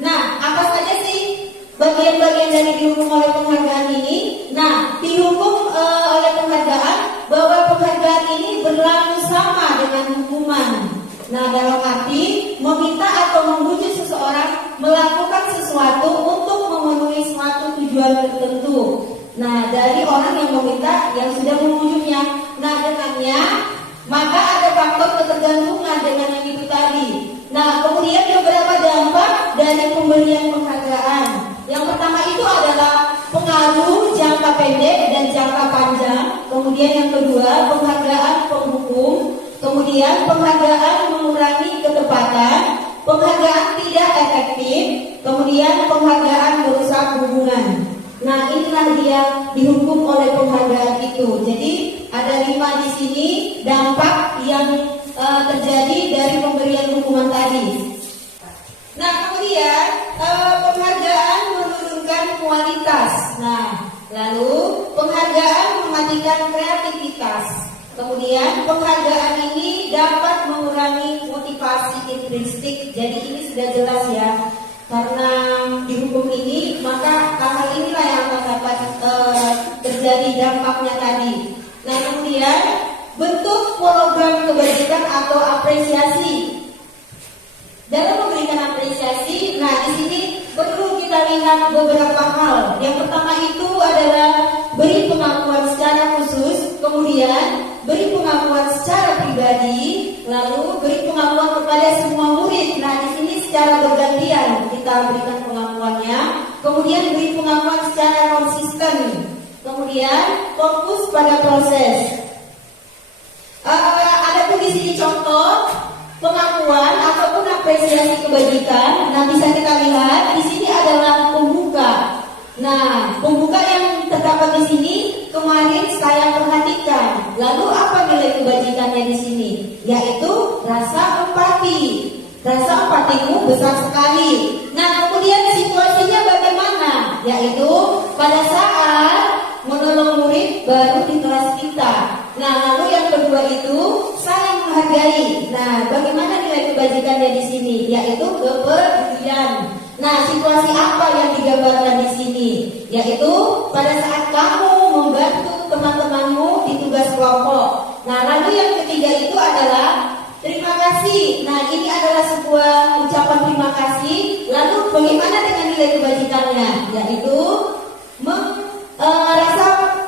Nah, apa saja sih bagian-bagian dari dihukum oleh penghargaan ini? Nah, dihukum oleh penghargaan bahwa penghargaan ini berlaku sama dengan hukuman. Nah, dalam arti meminta atau membujuk seseorang melakukan sesuatu untuk memenuhi suatu tujuan tertentu. Nah, dari orang yang meminta yang sudah membujuknya. Nah, dengannya maka ada faktor ketergantungan dengan yang itu tadi. Nah, kemudian beberapa dampak dari pemberian penghargaan. Yang pertama itu adalah pengaruh jangka pendek dan jangka panjang. Kemudian yang kedua, penghargaan penghukum. Kemudian penghargaan mengurangi ketepatan, penghargaan tidak efektif, kemudian penghargaan merusak hubungan. Nah, inilah dia dihukum oleh penghargaan itu. Jadi ada 5 di sini dampak yang terjadi dari pemberian hukuman tadi. Nah, kemudian penghargaan menurunkan kualitas. Nah, lalu penghargaan mematikan kreativitas. Kemudian penghargaan ini dapat mengurangi motivasi intrinsik. Jadi ini sudah jelas ya. Karena dihukum ini, maka hal inilah yang dapat terjadi dampaknya tadi. Nah, kemudian bentuk program kebajikan atau apresiasi. Dalam memberikan apresiasi, nah di sini perlu kita lihat beberapa hal. Yang pertama itu adalah beri pengakuan secara khusus, kemudian beri pengakuan secara pribadi, lalu beri pengakuan kepada semua murid. Nah, di sini secara bergantian kita berikan pengakuannya, kemudian beri pengakuan secara konsisten, kemudian fokus pada proses. Ada pun di sini contoh pengakuan ataupun apresiasi kebajikan. Nah, bisa kita lihat di sini adalah pembuka. Nah, pembuka yang terdapat di sini kemarin saya perhatikan. Lalu apa nilai kebajikannya di sini? Yaitu rasa empati. Rasa empatimu besar sekali. Nah, kemudian situasinya bagaimana? Yaitu pada saat menolong murid baru di kelas kita. Nah, lalu yang kedua itu saling menghargai. Nah, bagaimana nilai kebajikannya di sini? Yaitu kepedulian. Nah, situasi apa yang digambarkan di sini? Yaitu pada saat kamu membantu teman-temanmu di tugas kelompok. Nah, lalu yang ketiga itu adalah terima kasih. Nah, ini adalah sebuah ucapan terima kasih. Lalu bagaimana dengan nilai kebajikannya? Yaitu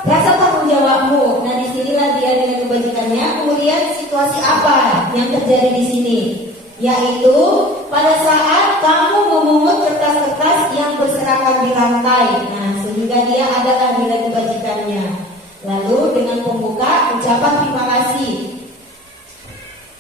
rasa tanggung jawabmu. Nah, disinilah dia nilai kebajikannya. Kemudian situasi apa yang terjadi di sini? Yaitu pada saat kamu memungut kertas-kertas yang berserakan di lantai. Nah, sehingga dia adalah nilai kebajikannya. Lalu dengan pembuka ucapan terima kasih.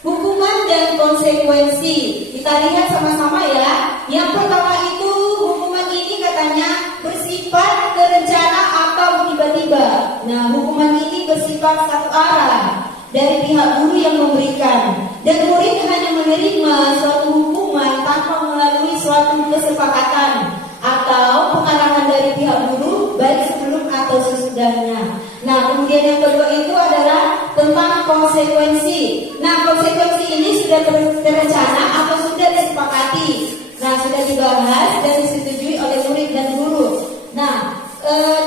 Hukuman dan konsekuensi. Kita lihat sama-sama ya. Yang pertama itu hukuman ini katanya bersifat terencana atau tiba-tiba. Nah, hukuman ini bersifat satu arah dari pihak guru yang memberikan, dan murid hanya menerima suatu hukuman tanpa melalui suatu kesepakatan atau pengarahan dari pihak guru baik sebelum atau sesudahnya. Nah, kemudian yang kedua itu adalah tentang konsekuensi. Nah, konsekuensi ini sudah terencana atau sudah disepakati. Nah, sudah dibahas dan disetujui oleh murid dan guru. Nah,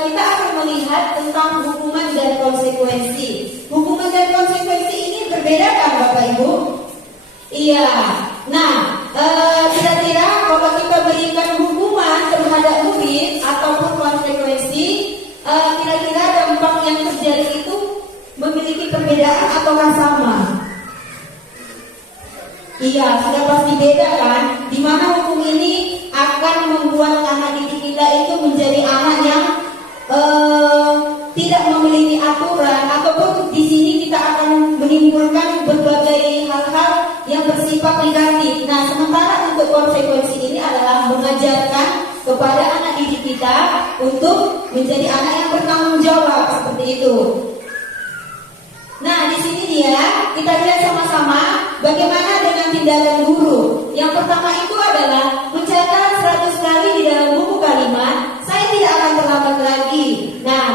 kita akan melihat tentang hukuman dan konsekuensi. Hukuman dan konsekuensi ini berbeda kan Bapak Ibu? Iya. Nah, kira-kira kalau kita berikan hukuman terhadap murid ataupun konsekuensi, kira-kira dampak yang terjadi itu memiliki perbedaan ataukah sama? Iya, sudah pasti beda kan? Di mana hukum ini akan membuat anak didik kita itu menjadi anak yang tidak memiliki aturan, ataupun di sini kita akan menimbulkan berbagai hal-hal yang bersifat negatif. Nah, sementara untuk konsekuensi ini adalah mengajarkan kepada anak didik kita untuk menjadi anak yang bertanggung jawab seperti itu. Nah, di sini dia kita lihat sama-sama bagaimana dengan tindakan guru. Yang pertama itu adalah mencatat 100 kali di dalam buku kalimat. Saya tidak akan terlambat lagi. Nah,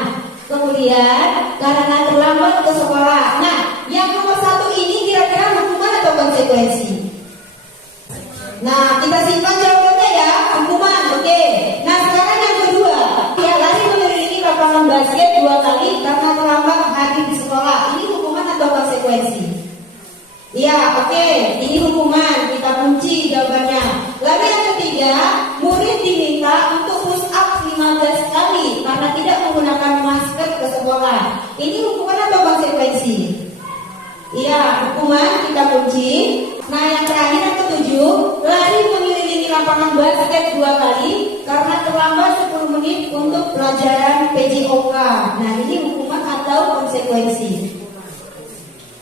kemudian karena terlambat ke sekolah. Nah, yang nomor 1 ini kira-kira hukuman atau konsekuensi? Nah, kita simpan jawabannya ya, hukuman. Oke. Nah, sekarang yang kedua, ya lari mengelilingi lapangan basket 2 kali karena terlambat hadir di sekolah. Ini hukuman atau konsekuensi? Ya, oke. Ini hukuman. Kita kunci jawabannya. Lalu yang ketiga, murid diminta untuk push up 15 kali karena tidak menggunakan masker ke sekolah. Ini hukuman atau konsekuensi? Iya, hukuman, kita kunci. Nah, yang terakhir yang ketujuh, lari mengelilingi lapangan basket 2 kali karena terlambat 10 menit untuk pelajaran PJOK. Nah, ini hukuman atau konsekuensi?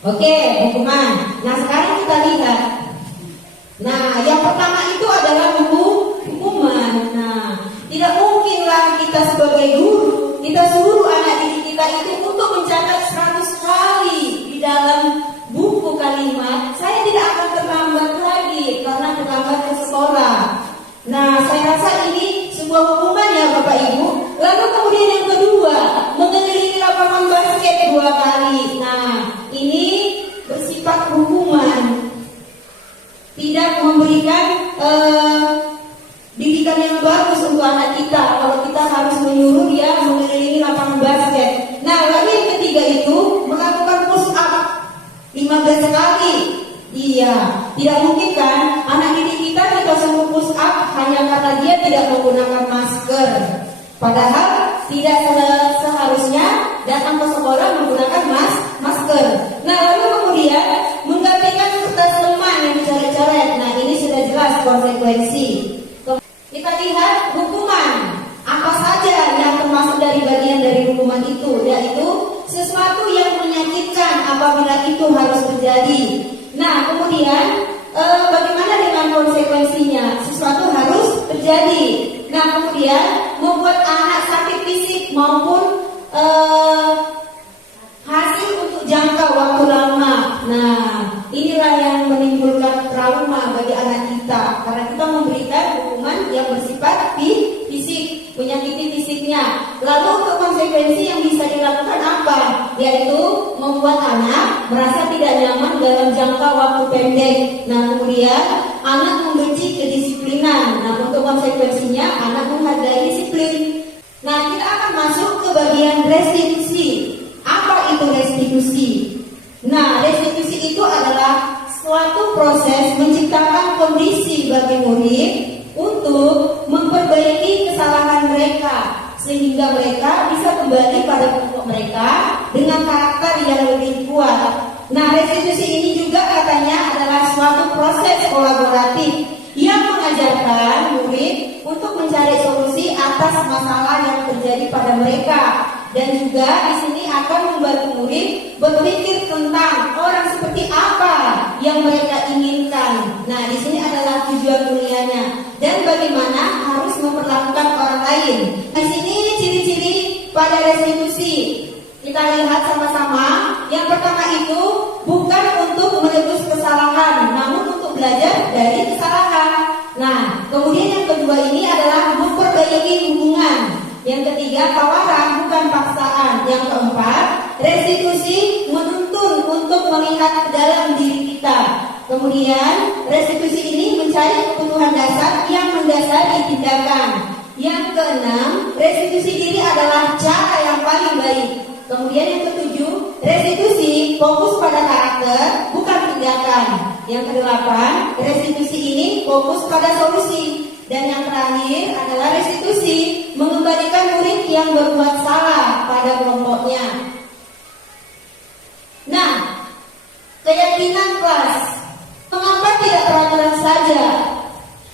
Oke, hukuman. Nah, sekarang kita lihat. Nah, yang pertama itu adalah hukuman. Nah, tidak mungkinlah kita sebagai guru, kita suruh anak didik kita itu untuk mencatat 100 kali di dalam buku kalimat. Saya tidak akan terlambat lagi karena terlambat ke sekolah. Nah, saya rasa ini sebuah hukuman ya Bapak Ibu. Lalu kemudian yang kedua, mengelilingi lapangan basket 2 kali. Nah, ini bersifat hukuman. Tidak memberikan didikan yang bagus untuk anak kita kalau kita harus menyuruh dia mengelilingi lapangan basket. Nah, lalu yang ketiga itu melakukan push up 15 kali. Iya, tidak mungkin kan anak didik kita suruh push up hanya karena dia tidak menggunakan masker. Padahal tidak seharusnya datang ke sekolah menggunakan masker. Nah, lalu kemudian menggantikan kertas teman yang dicoret-coret. Nah, ini sudah jelas konsekuensi. Kita lihat hukuman apa saja yang termasuk dari bagian dari hukuman itu, yaitu sesuatu yang menyakitkan apabila itu harus terjadi. Nah, kemudian bagaimana dengan konsekuensinya? Sesuatu harus terjadi. Nah, kemudian membuat anak sakit fisik maupun hasil untuk jangka waktu lama. Nah, inilah yang menimbulkan trauma bagi anak kita karena kita memberikan hukuman yang bersifat fisik, menyakiti fisiknya. Lalu untuk konsekuensi yang bisa dilakukan apa? Yaitu membuat anak merasa tidak nyaman dalam jangka waktu pendek. Nah, kemudian anak membenci kedisiplinan. Nah, untuk konsekuensinya anak menghargai disiplin. Nah, kita akan masuk ke bagian restitusi. Apa itu restitusi? Nah, restitusi itu adalah suatu proses menciptakan kondisi bagi murid untuk memperbaiki kesalahan mereka sehingga mereka bisa kembali pada pokok mereka dengan karakter yang lebih kuat. Nah, restitusi ini juga katanya adalah suatu proses kolaboratif yang mengajarkan murid untuk mencari solusi atas masalah yang terjadi pada mereka. Dan juga di sini akan membantu murid berpikir tentang orang seperti apa yang mereka inginkan. Nah, di sini adalah tujuan mulianya dan bagaimana harus memperlakukan orang lain. Di sini ciri-ciri pada restitusi. Kita lihat sama-sama. Yang pertama itu bukan untuk menebus kesalahan, namun untuk belajar dari kesalahan. Nah, kemudian yang kedua ini adalah memperbaiki hubungan. Yang ketiga, tawaran bukan paksaan. Yang keempat, restitusi menuntun untuk melihat ke dalam diri kita. Kemudian, restitusi ini mencari kebutuhan dasar yang mendasari tindakan. Yang keenam, restitusi diri adalah cara yang paling baik. Kemudian yang ketujuh, restitusi fokus pada karakter, bukan tindakan. Yang kedelapan, restitusi ini fokus pada solusi. Dan yang terakhir adalah restitusi mengembalikan murid yang berbuat salah pada kelompoknya. Nah, keyakinan kelas. Mengapa tidak peraturan saja?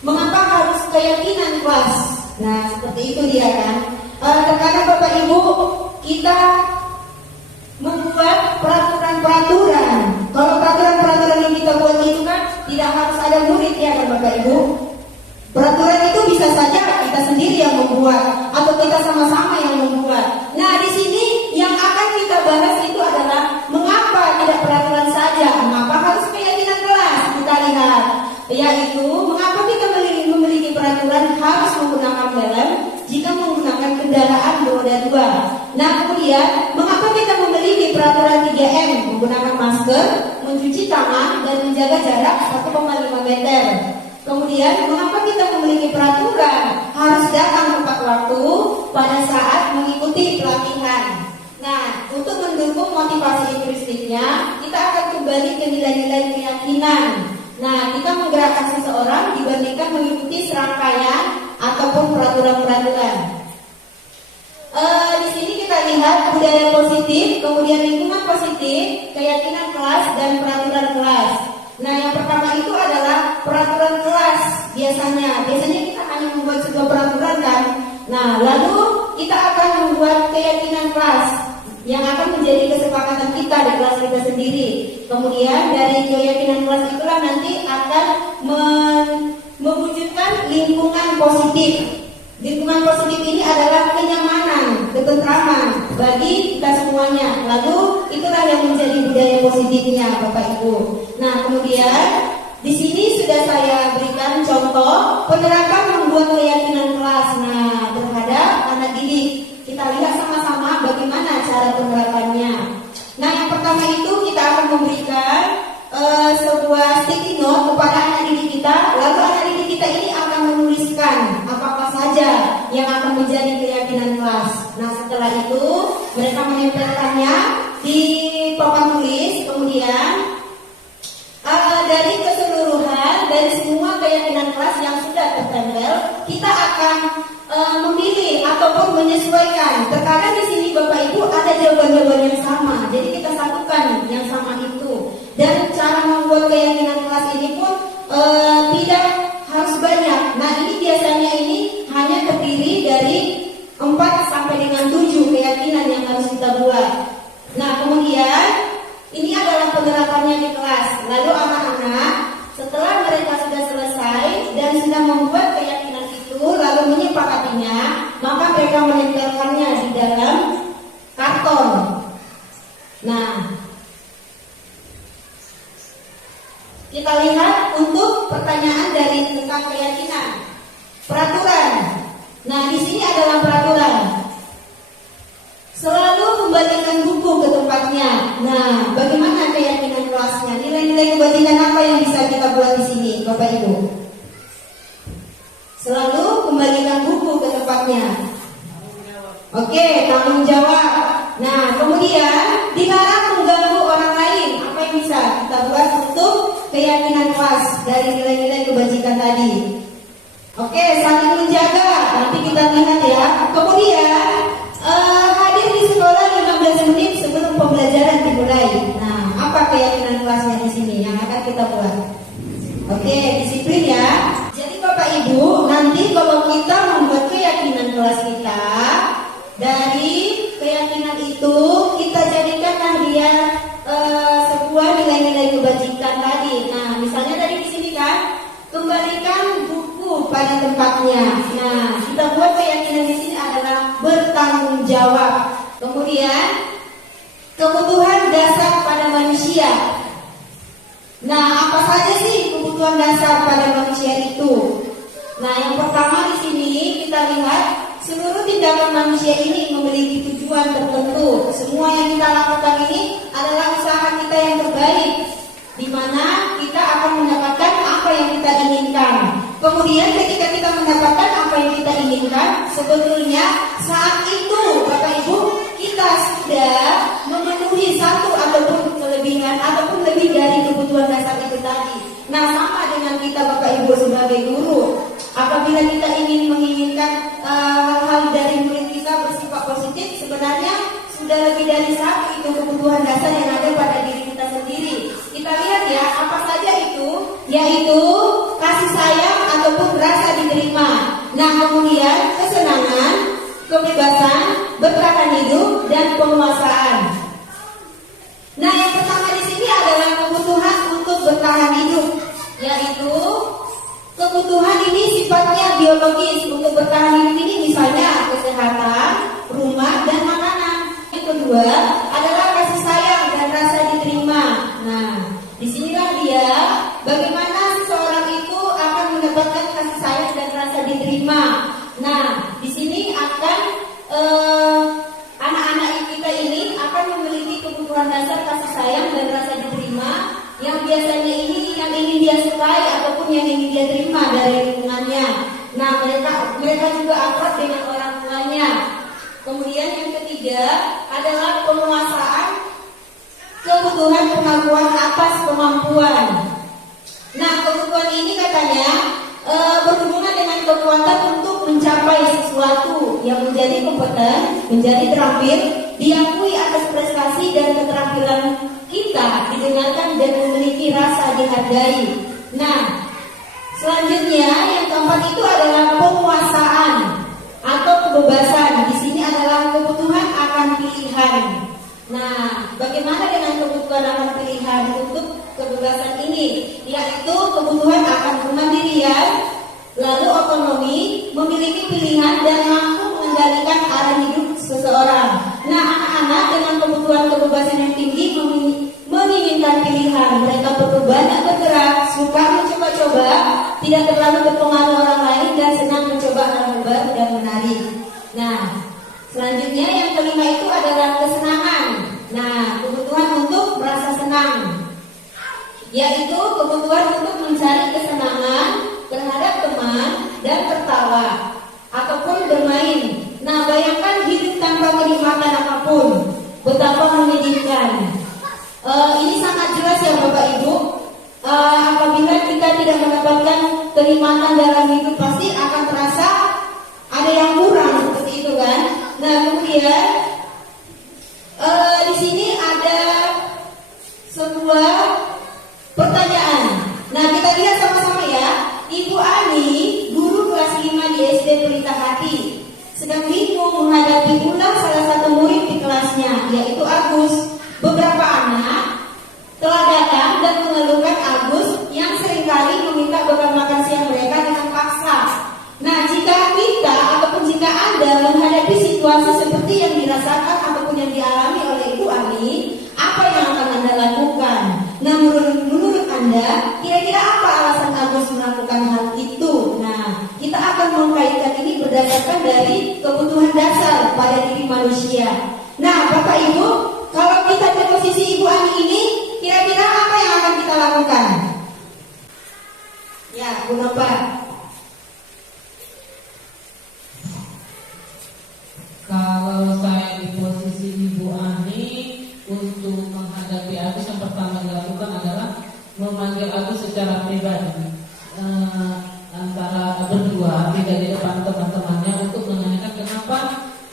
Mengapa harus keyakinan kelas? Nah, seperti itu dia kan. Karena Bapak Ibu, kita membuat peraturan-peraturan. Kalau peraturan-peraturan yang kita buat itu kan tidak harus ada murid ya kan Bapak Ibu. Peraturan itu bisa saja kita sendiri yang membuat atau kita sama-sama yang membuat. Nah, di sini yang akan kita bahas itu adalah mengapa tidak peraturan saja, mengapa harus keyakinan kelas. Kita lihat, yaitu mengapa kita memiliki peraturan harus menggunakan helm jika menggunakan menggunakan kendaraan roda 2. Nah, kemudian mengapa kita memiliki peraturan 3M, menggunakan masker, mencuci tangan, dan menjaga jarak 1,5 meter. Kemudian mengapa kita memiliki peraturan harus datang tepat waktu pada saat mengikuti pelatihan. Nah, untuk mendukung motivasi intrinstiknya, kita akan kembali ke nilai-nilai keyakinan. Nah, kita menggerakkan seseorang dibandingkan mengikuti serangkaian ataupun peraturan-peraturan. Di sini kita lihat budaya positif, kemudian lingkungan positif, keyakinan kelas, dan peraturan kelas. Nah, yang pertama itu adalah peraturan kelas. Biasanya kita hanya membuat sebuah peraturan kan. Nah, lalu kita akan membuat keyakinan kelas yang akan menjadi kesepakatan kita di kelas kita sendiri. Kemudian dari keyakinan kelas itulah nanti akan mewujudkan lingkungan positif. Lingkungan positif ini adalah kenyamanan, ketentraman bagi kita semuanya. Lalu itulah yang menjadi budaya positifnya, Bapak Ibu. Nah, kemudian di sini sudah saya berikan contoh penerapan membuat keyakinan kelas. Nah, terhadap anak didik. Kita lihat sama-sama bagaimana cara penerapannya. Nah, yang pertama itu kita akan memberikan sebuah sticky note kepada anak didik kita. Lalu anak didik kita ini akan menuliskan apa saja yang akan menjadi keyakinan kelas. Nah, setelah itu mereka menempelkannya di papan tulis. Kemudian dari keseluruhan dari semua keyakinan kelas yang sudah tertempel, kita akan memilih ataupun menyesuaikan. Terkadang di sini Bapak Ibu ada jawaban-jawaban yang sama, jadi kita satukan yang sama itu. Dan cara membuat keyakinan kelas ini pun tidak harus banyak. Nah, ini biasanya ini hanya terdiri dari 4 sampai dengan 7 keyakinan yang harus kita buat. Nah, kemudian ini adalah penerapannya di kelas. Lalu anak-anak setelah mereka sudah selesai dan sudah membuat keyakinan itu lalu menyepakatinya, maka mereka menempelkannya di dalam karton. Nah, kita lihat untuk pertanyaan dari tentang keyakinan. Peraturan. Nah, di sini adalah peraturan. Selalu kembalikan buku ke tempatnya. Nah, bagaimana keyakinan kelasnya? Nilai-nilai kebajikan apa yang bisa kita buat di sini, Bapak Ibu? Selalu kembalikan buku ke tempatnya. Oke, tanggung jawab. Nah, kemudian dilarang mengganggu orang lain. Apa yang bisa kita buat untuk keyakinan kelas dari nilai-nilai kebajikan tadi? Oke, saling menjaga. Nanti kita lihat ya. Kemudian hadir di sekolah 15 menit sebelum pembelajaran dimulai. Nah, apa keyakinan kelasnya di sini yang akan kita buat? Oke, disiplin ya. Jadi Bapak Ibu, nanti kalau kita membuat keyakinan kelas kita, dari keyakinan itu kita jadikanlah dia sebuah nilai-nilai kebajikan tadi. Nah, misalnya dari di sini kan, kembalikan buku pada tempatnya. Nah, kita buat keyakinan di sini adalah bertanggung jawab. Kemudian kebutuhan dasar pada manusia. Nah, apa saja sih kebutuhan dasar pada manusia itu? Nah, yang pertama di sini kita lihat seluruh tindakan manusia ini memiliki tujuan tertentu. Semua yang kita lakukan ini adalah usaha kita yang terbaik, di mana kita akan mendapatkan apa yang kita inginkan. Kemudian ketika kita mendapatkan apa yang kita inginkan, sebetulnya saat itu Bapak Ibu kita sudah memenuhi satu ataupun kelebihan ataupun lebih dari kebutuhan dasar itu tadi. Nah, sama dengan kita Bapak Ibu sebagai guru, apabila kita menginginkan hal-hal dari murid kita bersifat positif, sebenarnya sudah lebih dari satu itu kebutuhan dasar yang ada pada diri kita sendiri. Kita lihat ya, apa saja itu, yaitu kasih sayang ataupun rasa diterima. Nah, kemudian kesenangan, kebebasan, bertahan hidup, dan penguasaan. Nah, yang pertama di sini adalah kebutuhan untuk bertahan hidup, yaitu kebutuhan ini sifatnya biologis. Untuk bertahan hidup ini misalnya kesehatan, rumah, dan makanan. Yang kedua adalah kasih sayang dan rasa diterima. Nah, disinilah dia bagaimana seseorang itu akan mendapatkan kasih sayang dan rasa diterima. Nah, di sini akan kebutuhan dasar kasih sayang dan rasa diterima yang biasanya ini yang ingin dia sukai ataupun yang ingin dia terima dari lingkungannya. Nah, mereka juga akrab dengan orang tuanya. Kemudian yang ketiga adalah penguasaan kebutuhan pengakuan atas kemampuan. Nah, kebutuhan ini katanya berhubungan dengan kekuatan untuk mencapai sesuatu yang menjadi kompeten, menjadi terampil, diakui atas prestasi dan keterampilan kita, didengarkan dan memiliki rasa dihargai. Nah, selanjutnya yang keempat itu adalah penguasaan atau kebebasan. Di sini adalah kebutuhan akan pilihan. Nah, bagaimana dengan kebutuhan akan pilihan untuk kebebasan ini? Yaitu kebutuhan akan kemandirian, lalu otonomi, memiliki pilihan dan mampu mengendalikan arah hidup seseorang. Nah, anak-anak dengan kebutuhan kebebasan yang tinggi menginginkan pilihan. Mereka banyak bergerak, suka mencoba-coba, tidak terlalu berpengaruh orang lain dan senang mencoba hal baru dan menarik. Nah, selanjutnya yang kelima itu adalah kesenangan. Nah, kebutuhan untuk merasa senang, yaitu kebutuhan untuk mencari kesenangan terhadap teman dan tertawa ataupun bermain. Nah, bayangkan hidup tanpa kenikmatan apapun, betapa menyedihkan. Ini sangat jelas ya Bapak Ibu. Apabila kita tidak mendapatkan kenikmatan dalam hidup, pasti akan terasa ada yang kurang seperti itu kan. Nah, kemudian di sini ada sebuah pertanyaan. Nah, kita lihat sama-sama ya. Ibu Ani, guru kelas 5 di SD Pelita Hati, sedang bingung menghadapi ulah salah satu murid di kelasnya, yaitu Agus. Beberapa anak telah datang dan mengeluhkan Agus yang seringkali meminta bekal makan siang mereka dengan paksa. Nah, jika kita ataupun jika Anda menghadapi situasi seperti yang dirasakan ataupun yang dialami oleh Ibu Ani, apa yang akan Anda lakukan? Nah, menurut Anda, kira-kira apa alasan Agus melakukan hal itu? Nah, kita akan mengkaitkan ini berdasarkan dari kebutuhan dasar pada diri manusia. Nah, Bapak Ibu, kalau kita di posisi Ibu Ani ini, kira-kira apa yang akan kita lakukan? Ya, Bu Nova. Kalau saya di posisi Ibu Ani, untuk menghadapi Agus yang pertama dilakukan adalah memanggil Agus secara pribadi, antara berdua, tidak di depan teman-temannya, untuk menanyakan kenapa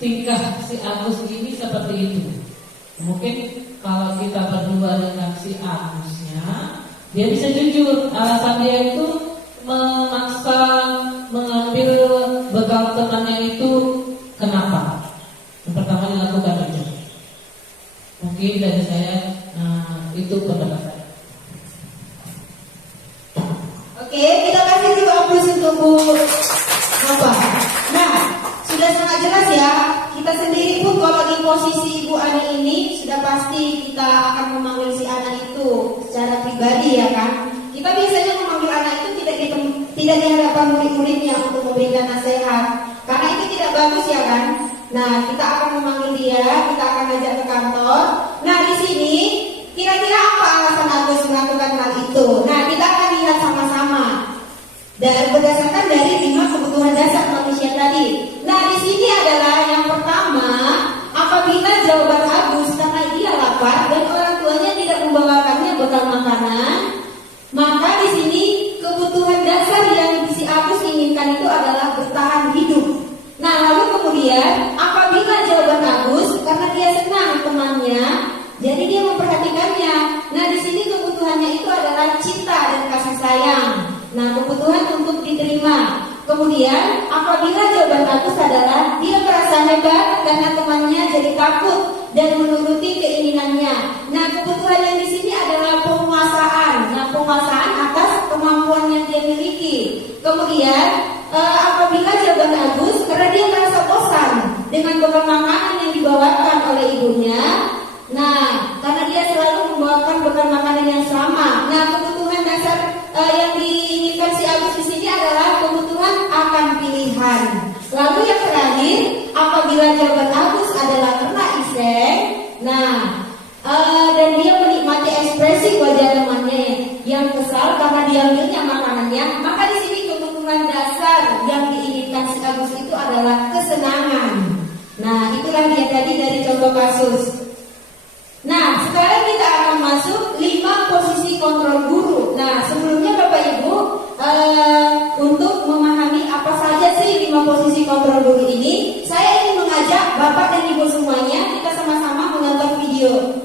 tingkah si Agus ini seperti itu. Mungkin kalau kita berdua dengan si Agusnya, dia bisa jujur alasan dia itu memaksa mengambil bekal temannya itu kenapa. Yang pertama dilakukan itu. Mungkin dari saya itu pendapat saya. Oke, kita kasih juga aplaus untuk Bu Nova. Nah, sudah sangat jelas ya. Kita sendiri pun kalau di posisi Ibu Ani ini sudah pasti kita akan memanggil si anak itu secara pribadi ya kan. Kita biasanya memanggil anak itu tidak di hadapan murid-muridnya untuk memberikan nasihat, karena itu tidak bagus ya kan. Nah, kita akan memanggil dia, kita akan ajak ke kantor. Nah, di sini kira-kira apa alasan Agus melakukan hal itu? Nah, kita akan lihat sama-sama. Dan berdasarkan dari 5 kebutuhan dasar manusia tadi. Nah, di sini adalah yang pertama, apabila jawaban Agus karena dia lapar dan orang tuanya tidak membawakannya bekal makanan, maka di sini kebutuhan dasar yang si Agus inginkan itu adalah bertahan hidup. Nah, lalu kemudian apabila jawaban Agus karena dia senang temannya, jadi dia memperhatikannya. Nah, di sini kebutuhannya itu adalah cinta dan kasih sayang. Nah, kebutuhan untuk diterima. Kemudian apabila jawaban Agus adalah dia merasa hebat karena temannya jadi takut dan menuruti keinginannya. Nah, kebutuhan yang di sini adalah penguasaan. Nah, penguasaan atas kemampuan yang dia miliki. Kemudian apabila jawaban Agus karena dia merasa bosan dengan bekal makanan yang dibawakan oleh ibunya. Nah, karena dia selalu membawakan bekal makanan yang sama. Nah, kebutuhan dasar yang diinginkan si Agus di sini adalah kebutuhan akan pilihan. Lalu yang terakhir, apabila jawaban Agus adalah karena iseng, nah diambilnya makanannya, maka di sini kebutuhan dasar yang diinginkan si Agus itu adalah kesenangan. Nah, itulah dia tadi dari contoh kasus. Nah, sekarang kita akan masuk 5 posisi kontrol guru. Nah, sebelumnya Bapak Ibu, untuk memahami apa saja sih 5 posisi kontrol guru ini, saya ingin mengajak Bapak dan Ibu semuanya kita sama-sama menonton video.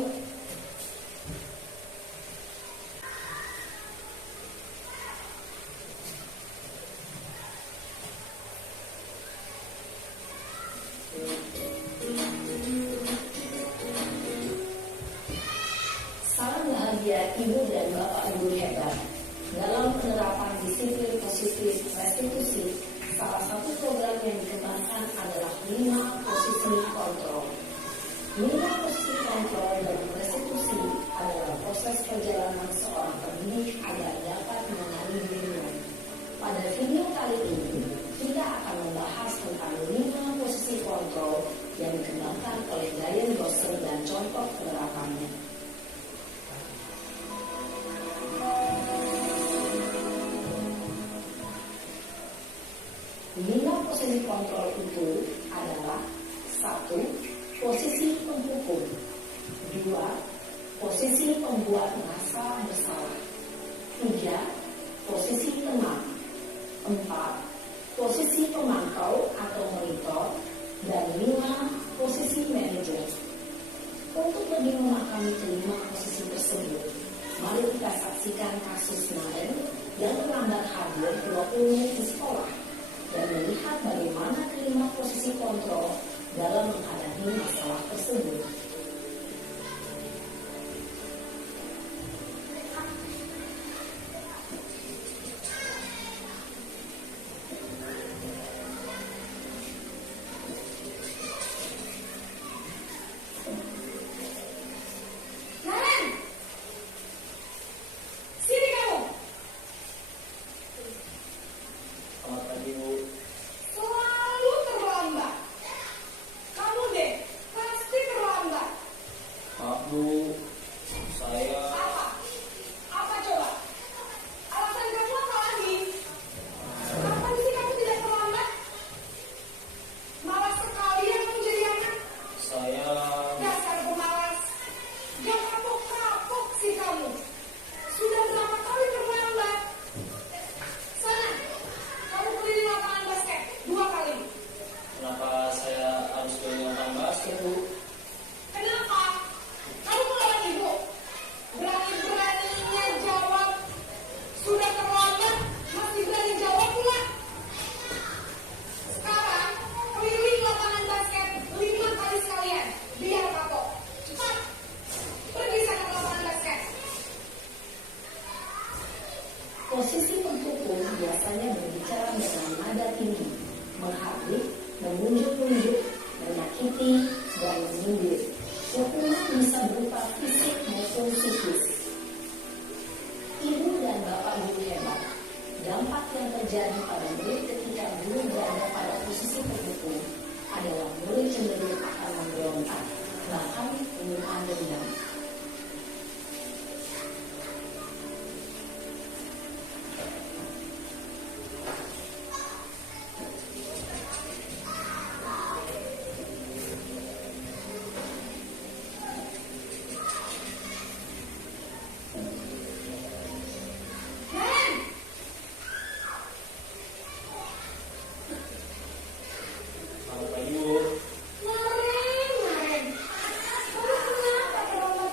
Salam bahagia Ibu dan Bapak Guru hebat. Dalam penerapan disiplin positif restitusi, salah satu program yang dikembangkan adalah 5 posisi kontrol. 5 posisi kontrol dalam restitusi adalah proses perjalanan seorang pendidik agar dapat mengenali dirinya. Pada video kali ini, kita akan membahas tentang 5 posisi kontrol yang dikembangkan oleh Diane Gosser dan contoh penerapannya. 5 posisi kontrol itu adalah 1. Posisi penghukum, 2. Posisi pembuat merasa bersalah, 3. Posisi tenang, 4. Posisi pemantau atau monitor, dan 5. Posisi manajer. Untuk lebih memahami kelima posisi tersebut, mari kita saksikan kasus Maren yang terlambat hadir 20 menit di sekolah dan melihat bagaimana kelima posisi kontrol dalam menghadapi masalah tersebut. Posisi penghukum biasanya berbicara dengan nada tinggi, menghardik, menunjuk-nunjuk, menyakiti, dan menyindir. Hukuman bisa berupa fisik maupun psikis. Ibu dan Bapak Guru hebat, dampak yang terjadi pada murid ketika guru berada pada posisi penghukum adalah murid cenderung akan memberontak, bahkan menyimpan dendam. Maren, kamu kenapa terlambat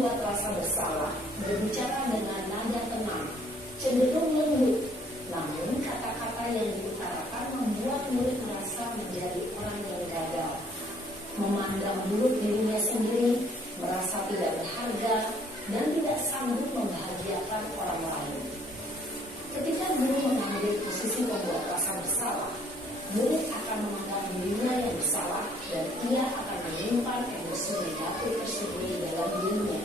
pembuat rasa bersalah berbicara dengan nada tenang, cenderung lembut, namun kata-kata yang diutarakan membuat murid merasa menjadi orang yang gagal, memandang buruk dirinya sendiri, merasa tidak berharga, dan tidak sanggup membahagiakan orang lain. Ketika guru mengambil posisi pembuat rasa bersalah, murid akan memandang dirinya yang bersalah dan ia akan menyimpan emosi negatif tersebut di dalam dirinya.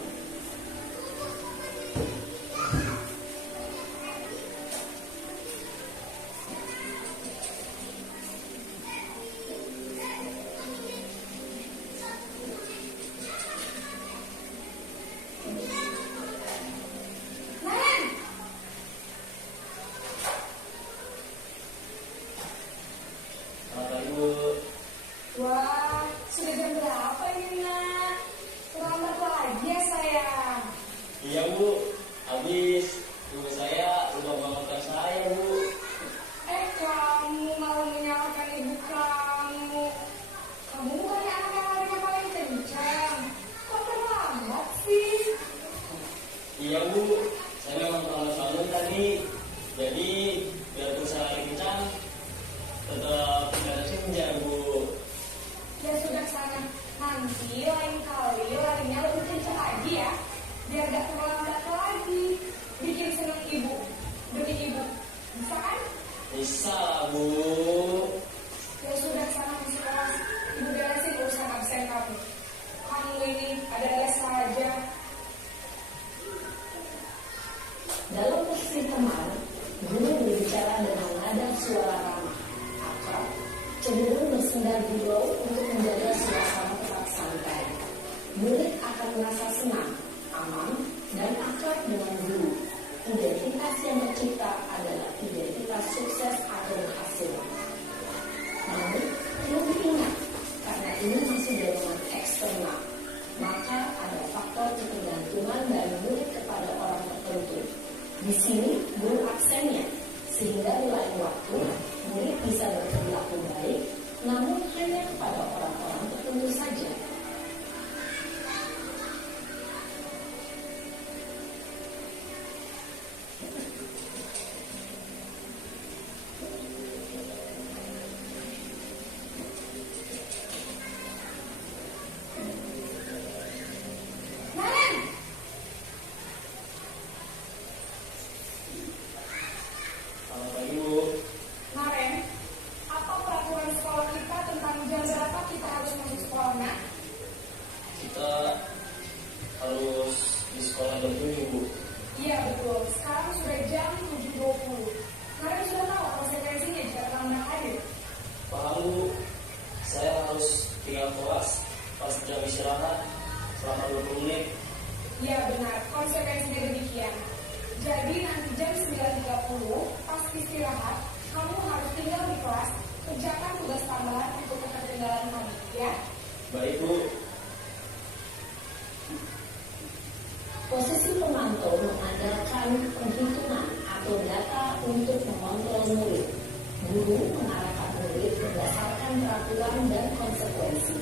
Wah, sudah jam berapa ini, Nak? Terlambat lagi ya, sayang. Iya, Bu. Habis ibu saya lupa bangunkan saya, Bu. Kamu malah menyalahkan ibu kamu. Kamu bukannya anak yang larinya paling kencang. Kok terlambat sih? Iya, Bu. Saya memang terlalu bangun tadi. Jadi, biar saya lari kencang, tetap tidak senja, Bu. Ya sudah sana. Nanti lain kali larinya lebih kencang lagi ya. Biar gak terlambat lagi. Bikin senang ibu. Demi ibu. Bisa kan? Bisa lah, Bu. Ya sudah sana masuk kelas. Ibu beresin urusan absen kamu. Kamu ini ada saja. Dalam posisi teman, guru berbicara dengan nada suara ramah, akrab, cenderung bersandar gurau untuk menjaga suasana tetap santai. Murid akan merasa senang, aman, dan akrab dengan guru. Identitas yang tercipta adalah identitas sukses atau berhasil. Namun, perlu diingat, karena ini masih golongan eksternal, maka ada faktor ketergantungan dari murid kepada orang tertentu. Di sini, guru absennya, sehingga di lain waktu, murid bisa berperilaku baik, namun hanya kepada orang-orang tertentu saja. Selamat pagi, Bu. Naren, apa peraturan sekolah kita tentang jam berapa kita harus masuk sekolah, Nak? Kita harus di sekolah jam 7, Bu. Iya betul, sekarang sudah jam 7.20. Naren sudah tahu konsekuensinya jika terlambat hadir. Paham, Bu. Saya harus tinggal kelas pas jam istirahat selama 20 menit. Iya benar, konsekuensinya demikian. Jadi nanti jam 9.30 pas istirahat, kamu harus tinggal di kelas, kerjakan tugas tambahan untuk ketertinggalan kamu, ya? Baik, Bu. Posisi pemantau mengandalkan penghitungan atau data untuk mengontrol murid. Guru mengarahkan murid berdasarkan peraturan dan konsekuensi.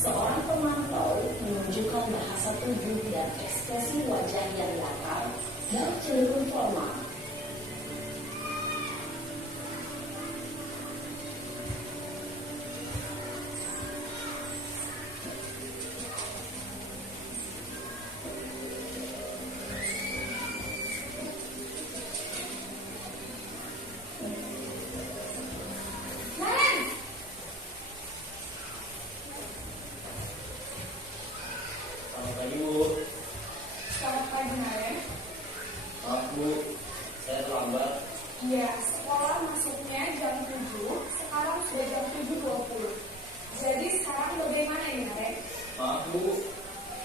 Seorang pemantau menunjukkan bahasa tubuh dan ekspresi wajah yang datar dan cenderung formal. Naren! Selamat pagi, Bu. Selamat pagi, Naren. Maaf, Bu. Saya terlambat. Iya, sekolah masuknya jam 7, sekarang sudah jam 7.20. Jadi sekarang bagaimana ini, Naren? Maaf, Bu.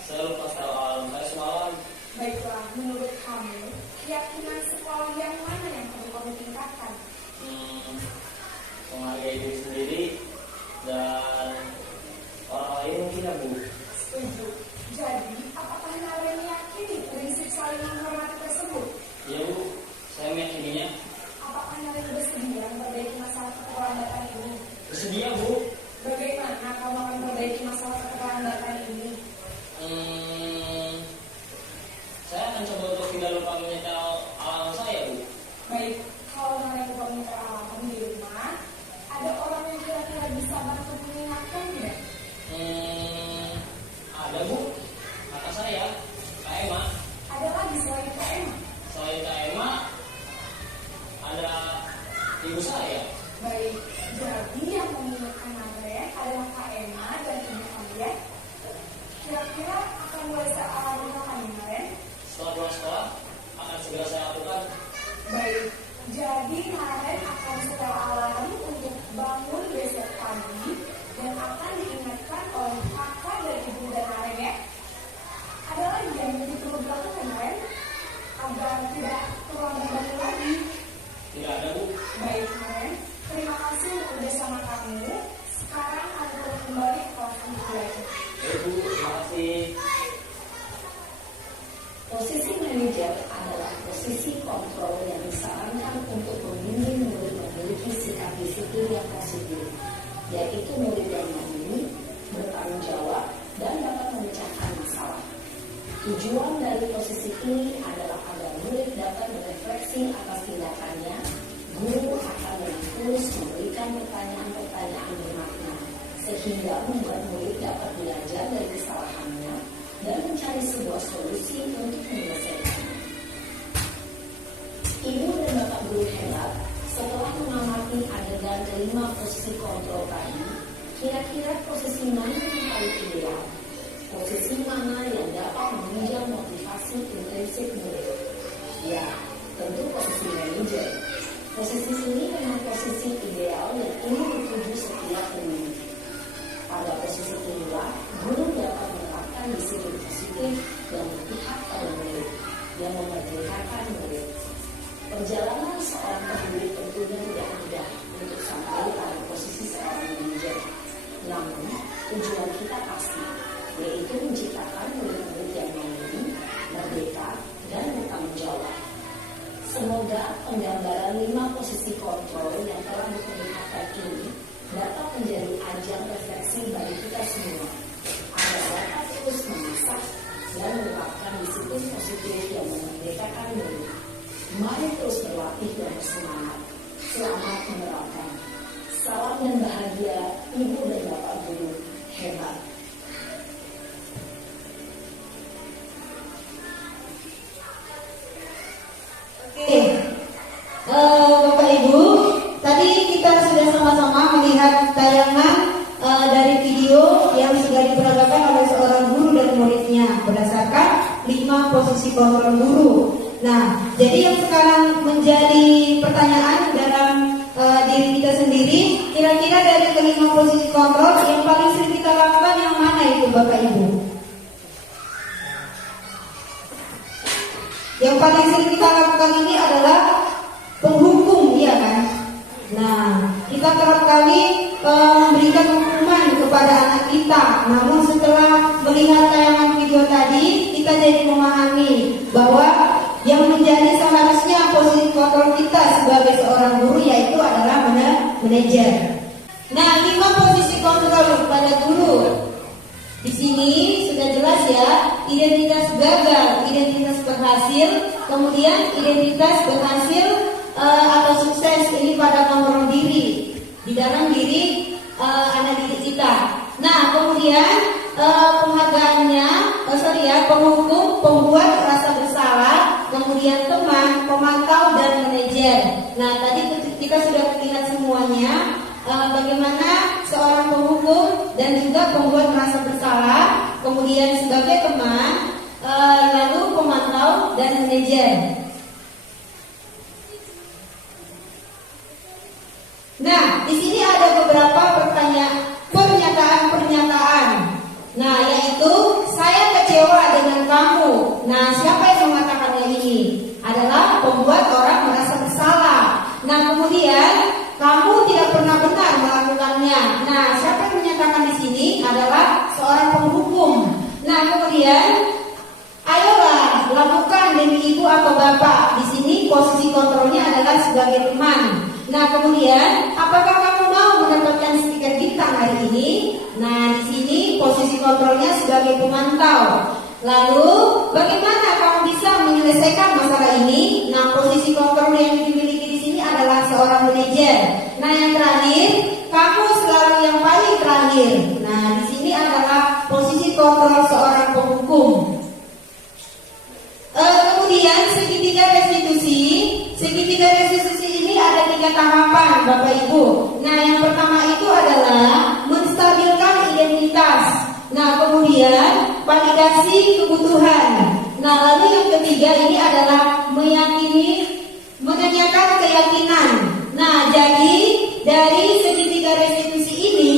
Saya lupa setel alarm saya semalam. Baiklah, menurut kamu, keyakinan sekolah yang mana yang perlu kamu tingkatkan? Menghargai diri sendiri dan orang lain mungkin, ya, Bu. Setuju. Jadi, apakah Naren meyakini prinsip saling menghormati tersebut? Iya, Bu. Saya meyakininya. Apakah Naren bersedia memperbaiki masalah keterlambatan ini? Bersedia, Bu. Bagaimana kamu akan memperbaiki masalah keterlambatan ini? mengingatkan Andre adalah Kak Emma dan ibu kalian. Kira-kira akan mulai saat kapan Andre? Setelah pulang sekolah akan segera saya lakukan. Baik, jadi Naren akan setel alarm untuk bangun besok pagi dan akan diingatkan oleh kakak dan ibu dan Naren ya. Ada lagi yang perlu dilakukan Naren agar tidak terlambat bangun lagi? Tidak ada, Bu. Baik Naren, terima kasih udah sama kamu. Sekarang kamu boleh kembali ke kelas untuk belajar. Baik, Bu. Terima kasih. Posisi manajer adalah posisi kontrol yang disarankan untuk membimbing murid memiliki sikap disiplin yang positif, yaitu murid yang mandiri, bertanggung jawab, dan dapat memecahkan masalah. Tujuan dari posisi ini adalah agar murid dapat merefleksi atas tindakannya. Guru akan dengan tulus memberikan pertanyaan-pertanyaan bermakna, sehingga membuat murid dapat belajar dari kesalahannya dan mencari sebuah solusi untuk menyelesaikannya. Ibu dan Bapak Guru hebat, setelah mengamati adegan kelima posisi kontrol tadi, kira-kira posisi mana yang paling ideal? Posisi mana yang dapat menunjang motivasi intrinsik murid? Ya, tentu posisi manajer. Posisi ini memang posisi ideal yang ingin dituju setiap pendidik. Pada posisi inilah, guru dapat menerapkan disiplin positif yang berpihak pada murid, yang memerdekakan murid. Perjalanan seorang pendidik tentunya tidak mudah untuk sampai pada posisi seorang manajer. Namun, tujuan kita pasti, yaitu menciptakan murid-murid yang mandiri, merdeka, dan bertanggung jawab. Semoga penggambaran 5 posisi kontrol yang telah diperlihatkan ini dapat menjadi ajang refleksi bagi kita semua, agar dapat terus mengasah dan menerapkan disiplin positif yang memerdekakan murid. Mari terus berlatih dan bersemangat. Selamat menerapkan. Salam dan bahagia Ibu dan Bapak Guru hebat. Bapak Ibu, tadi kita sudah sama-sama melihat tayangan dari video yang sudah diperagakan oleh seorang guru dan muridnya berdasarkan 5 posisi kontrol guru. Nah, jadi yang sekarang menjadi pertanyaan dalam diri kita sendiri, kira-kira dari kelima posisi kontrol yang paling sering kita lakukan yang mana itu Bapak Ibu? Yang paling sering kita lakukan ini adalah penghukum, ya kan? Nah, kita kerap kali memberikan hukuman kepada anak kita. Namun setelah melihat tayangan video tadi, kita jadi memahami bahwa yang menjadi seharusnya posisi kontrol kita sebagai seorang guru yaitu adalah manajer. Nah, 5 posisi kontrol pada guru. Di sini sudah jelas ya, identitas gagal, identitas berhasil, kemudian identitas berhasil atau sukses ini pada kontrol diri di dalam diri anak didik kita. Nah, kemudian penghargaannya, penghukum, pembuat rasa bersalah, kemudian teman, pemantau dan manajer. Nah, tadi kita sudah lihat semuanya. Bagaimana seorang penghukum dan juga pembuat merasa bersalah, kemudian sebagai teman, lalu pemantau dan manajer. Nah, di sini ada beberapa pernyataan. Nah, yaitu saya kecewa dengan kamu. Nah, siapa yang mengatakannya ini? Adalah pembuat orang merasa bersalah. Nah, kemudian kamu tidak pernah benar melakukannya. Nah, siapa yang menyatakan di sini adalah seorang penghukum. Nah, kemudian ayolah lakukan demi ibu atau bapak. Di sini posisi kontrolnya adalah sebagai teman. Nah, kemudian apakah kamu mau mendapatkan stiker bintang hari ini? Nah, di sini posisi kontrolnya sebagai pemantau. Lalu, bagaimana kamu bisa menyelesaikan masalah ini? Nah, posisi kontrol yang dimiliki di sini adalah seorang manajer. Nah, yang terakhir, kamu selalu yang paling terakhir. Nah, di sini adalah posisi kontrol seorang penghukum. Kemudian segitiga restitusi ini ada 3 tahapan, Bapak Ibu. Nah, yang pertama itu adalah membatasi kebutuhan. Nah, lalu yang ketiga ini adalah menanyakan keyakinan. Nah, jadi dari segitiga restitusi ini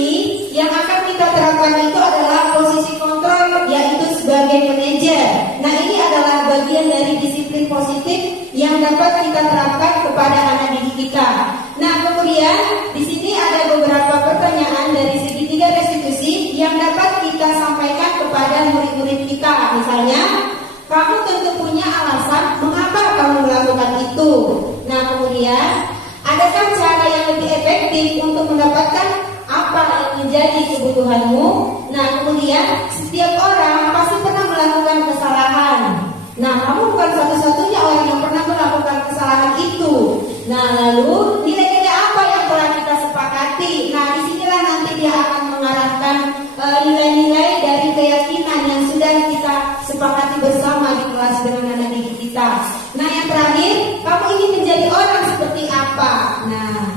yang akan kita terapkan itu adalah posisi kontrol, yaitu sebagai manajer. Nah, ini adalah bagian dari disiplin positif yang dapat kita terapkan kepada anak didik kita. Nah, kemudian di sini ada beberapa pertanyaan dari segitiga restitusi yang dapat kita sampaikan kepada murid-murid kita. Misalnya, kamu tentu punya alasan mengapa kamu melakukan itu. Nah, kemudian adakah cara yang lebih efektif untuk mendapatkan apa yang menjadi kebutuhanmu? Nah, kemudian setiap orang pasti pernah melakukan kesalahan. Nah, kamu bukan satu-satunya orang yang pernah melakukan kesalahan itu. Nah, lalu nilai-nilai apa yang telah kita sepakati? Nah, disinilah nanti dia akan mengarahkan nilai-nilai dari keyakinan yang sudah kita sepakati bersama di kelas dengan anak didik kita. Nah, yang terakhir, kamu ingin menjadi orang seperti apa? Nah,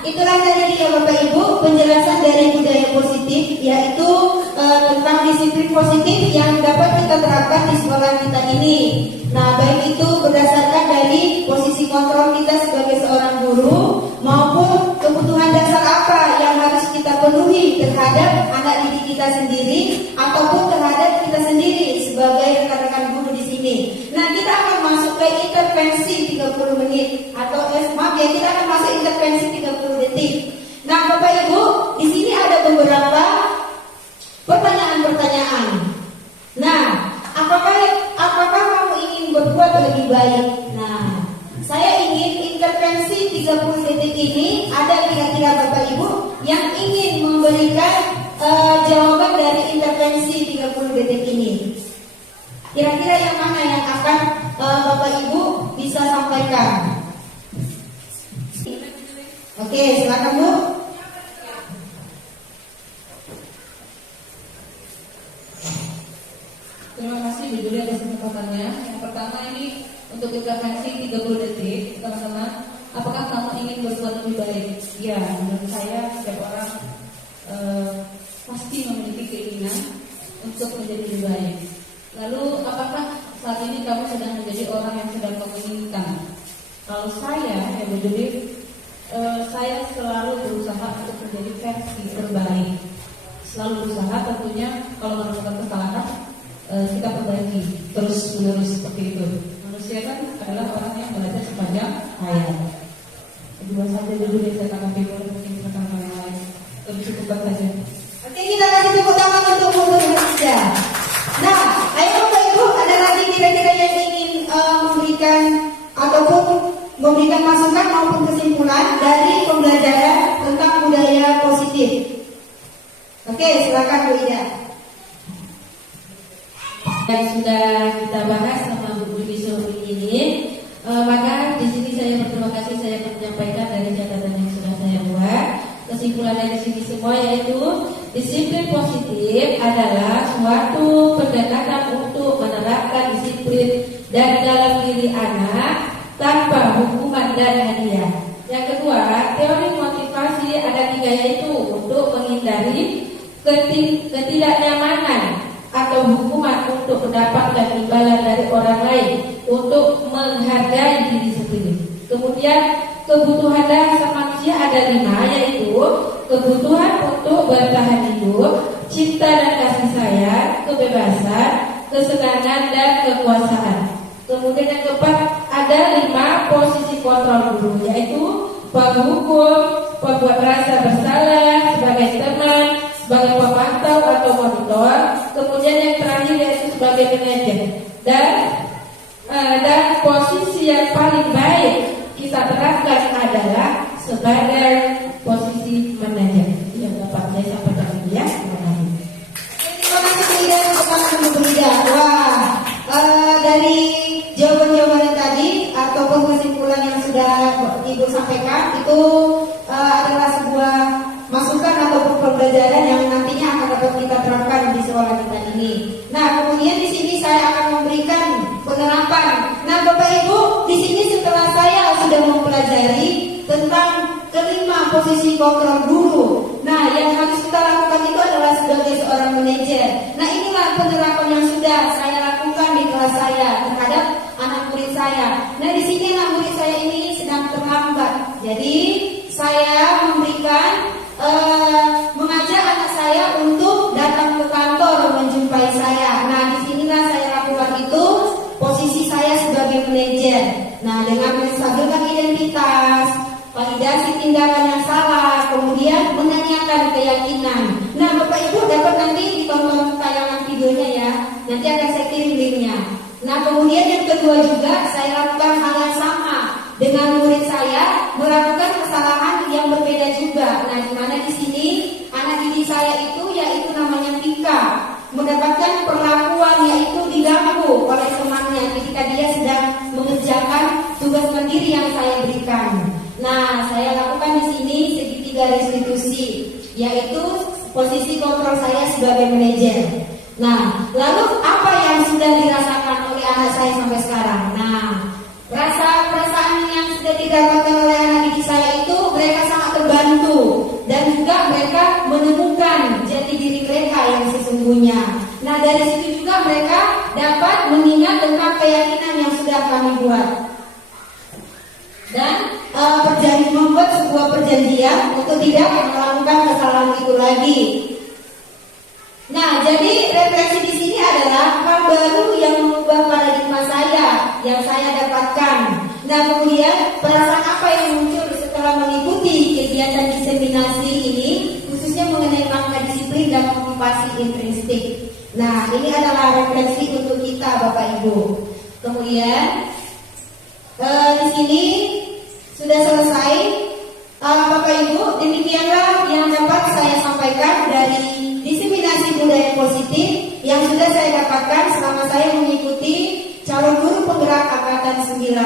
itulah tadi ya Bapak Ibu penjelasan dari budaya positif, yaitu tentang disiplin positif yang dapat kita terapkan di sekolah kita ini. Nah, baik itu berdasarkan dari posisi kontrol kita sebagai seorang guru maupun kebutuhan dasar apa yang harus kita penuhi terhadap anak didik kita sendiri ataupun terhadap kita sendiri sebagai rekan-rekan guru di sini. Nah, kita akan masuk ke intervensi 30 menit atau kita akan masuk intervensi 30 detik. Nah, Bapak Ibu, di sini ada beberapa pertanyaan-pertanyaan. Nah, apakah kamu ingin berbuat lebih baik? Nah, saya ingin intervensi 30 detik ini ada kira-kira Bapak Ibu yang ingin memberikan jawaban dari intervensi 30 detik ini. Kira-kira yang mana yang akan Bapak Ibu bisa sampaikan? Oke, silakan Bu. Terima kasih Bu Julia atas kesempatannya. Yang pertama ini untuk intervensi 30 detik, teman-teman. Apakah kamu ingin berbuat lebih baik? Ya, menurut saya setiap orang pasti memiliki keinginan untuk menjadi lebih baik. Lalu, apakah saat ini kamu sedang menjadi orang yang sedang menginginkan? Kalau saya, ya Bu Julia, saya selalu berusaha untuk menjadi versi terbaik. Selalu berusaha tentunya kalau menemukan kesalahan kita perbaiki terus menerus seperti itu. Manusia kan adalah orang yang belajar sepanjang hayat. Dua saja dulu yang saya tanggapi, mungkin rekan-rekan yang lain lebih cukup saja. Oke, kita kasih tepuk tangan untuk Bu Indonesia. Nah, ayo Bapak Ibu, ada lagi kira-kira yang ingin memberikan ataupun memberikan masukan maupun kesimpulan dari pembelajaran tentang budaya positif. Oke, silakan Bu Ida. Yang sudah kita bahas sama Bu Budi sore ini, maka di sini saya berterima kasih, saya akan menyampaikan dari catatan yang sudah saya buat. Kesimpulan dari sini semua yaitu disiplin positif adalah suatu pendekatan untuk menerapkan disiplin dari dalam diri anak tanpa hukuman dan hadiah. Yang kedua, teori motivasi ada 3 yaitu untuk menghindari ketidaknyamanan atau hukuman untuk mendapatkan imbalan dari orang lain, untuk menghargai diri sendiri. Kemudian kebutuhan dasar manusia ada 5 yaitu kebutuhan untuk bertahan hidup, cinta dan kasih sayang, kebebasan, kesenangan dan kekuasaan. Kemudian yang keempat ada 5 posisi kontrol guru yaitu penghukum, pembuat rasa bersalah, sebagai teman, sebagai pemantau atau monitor. Kemudian yang terakhir yaitu sebagai manajer. Dan posisi yang paling baik kita terapkan adalah sebagai posisi manajer. Yang dapat saya sampaikan ya. Terima kasih Ida, untuk Ida. Wah, dari jawaban-jawaban yang tadi ataupun kesimpulan yang sudah Ibu sampaikan itu adalah sebuah masukan ataupun pembelajaran yang nantinya akan dapat kita terapkan di sekolah kita ini. Nah, kemudian di sini saya akan memberikan penerapan. Nah, Bapak Ibu, di sini setelah saya sudah mempelajari tentang kelima posisi kontrol guru. Nah, yang harus kita lakukan lakukan itu adalah sebagai seorang manajer. Nah, inilah penerapan yang sudah saya lakukan di kelas saya terhadap anak murid saya. Nah, di sini anak murid saya ini sedang terlambat. Jadi saya memberikan mengajak anak saya untuk datang ke kantor menjumpai saya. Nah, disinilah saya lakukan itu posisi saya sebagai manajer. Nah, dengan menstabilkan identitas, validasi tindakan yang salah, kemudian menanyakan keyakinan. Nah, Bapak Ibu dapat nanti ditonton tayangan videonya ya. Nanti akan saya kirim linknya. Nah, kemudian yang kedua juga saya lakukan hal yang sama dengan murid saya, melakukan kesalahan yang berbeda juga. Nah, di mana di sini anak didik saya itu yaitu namanya Tika, mendapatkan perlakuan yaitu diganggu oleh temannya ketika dia sedang mengerjakan tugas mandiri yang saya berikan. Nah, saya lakukan di sini segitiga restitusi, yaitu posisi kontrol saya sebagai manajer. Nah, lalu apa yang sudah dirasakan oleh anak saya sampai sekarang? Nah, perasaan yang sudah didapatkan oleh anak didik saya itu mereka sangat terbantu dan juga mereka menemukan jati diri mereka yang sesungguhnya. Nah, dari situ juga mereka dapat mengingat tentang keyakinan yang sudah kami buat dan membuat sebuah perjanjian untuk tidak melakukan kesalahan itu lagi. Nah, jadi refleksi di sini adalah hal baru yang mengubah paradigma saya yang saya dapatkan. Nah, kemudian perasaan apa yang muncul setelah mengikuti kegiatan diseminasi ini, khususnya mengenai makna disiplin dan motivasi intrinsik. Nah, ini adalah refleksi untuk kita, Bapak Ibu. Kemudian di sini sudah selesai, Bapak Ibu. Demikianlah yang dapat saya sampaikan dari diseminasi budaya positif yang sudah saya dapatkan selama saya mengikuti calon guru penggerak angkatan 9.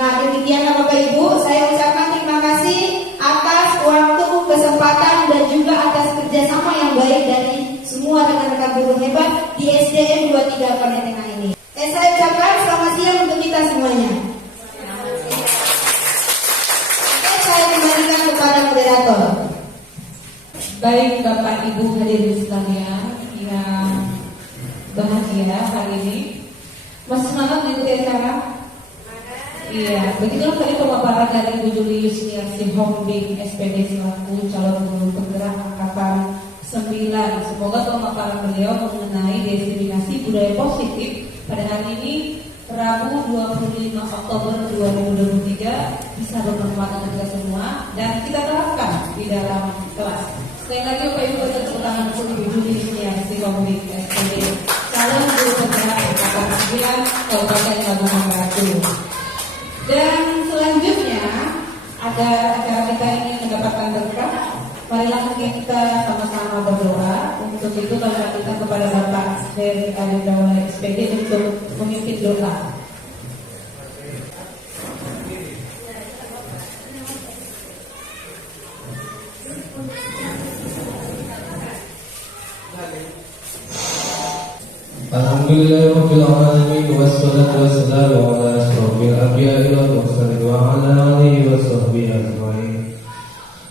Nah, demikianlah Bapak Ibu, saya ucapkan terima kasih atas waktu, kesempatan dan juga atas kerjasama yang baik dari semua rekan-rekan guru hebat di SDN 23 Pandai Tengah ini. Saya ucapkan selamat siang untuk kita semuanya. Saya kembalikan kepada moderator. Baik Bapak Ibu hadirin sekalian yang bahagia hari ini, masih semangat mengikuti acara? Iya, begitulah tadi pemaparan dari Bu Julius Niarsi Hombing SPD selaku calon guru penggerak angkatan 9. Semoga pemaparan beliau mengenai diseminasi budaya positif pada hari ini Rabu 25 Oktober 2023 bisa bermanfaat untuk kita semua dan kita terapkan di dalam kelas. Sekali lagi Bapak Ibu tepuk tangan untuk Ibu Julius Niarsi Hombing SPD calon guru penggerak angkatan 9 Kabupaten Lamongan Batu. Dan selanjutnya agar acara kita ini mendapatkan berkah, marilah kita sama-sama berdoa. Untuk itu kami minta kepada Bapak dari Alidawala SPD untuk memimpin doa. Alhamdulillahirabbil alamin wassalatu wassalamu ala asyrofil anbiya'i wal mursalin wa ala alihi washabbihi ajmain.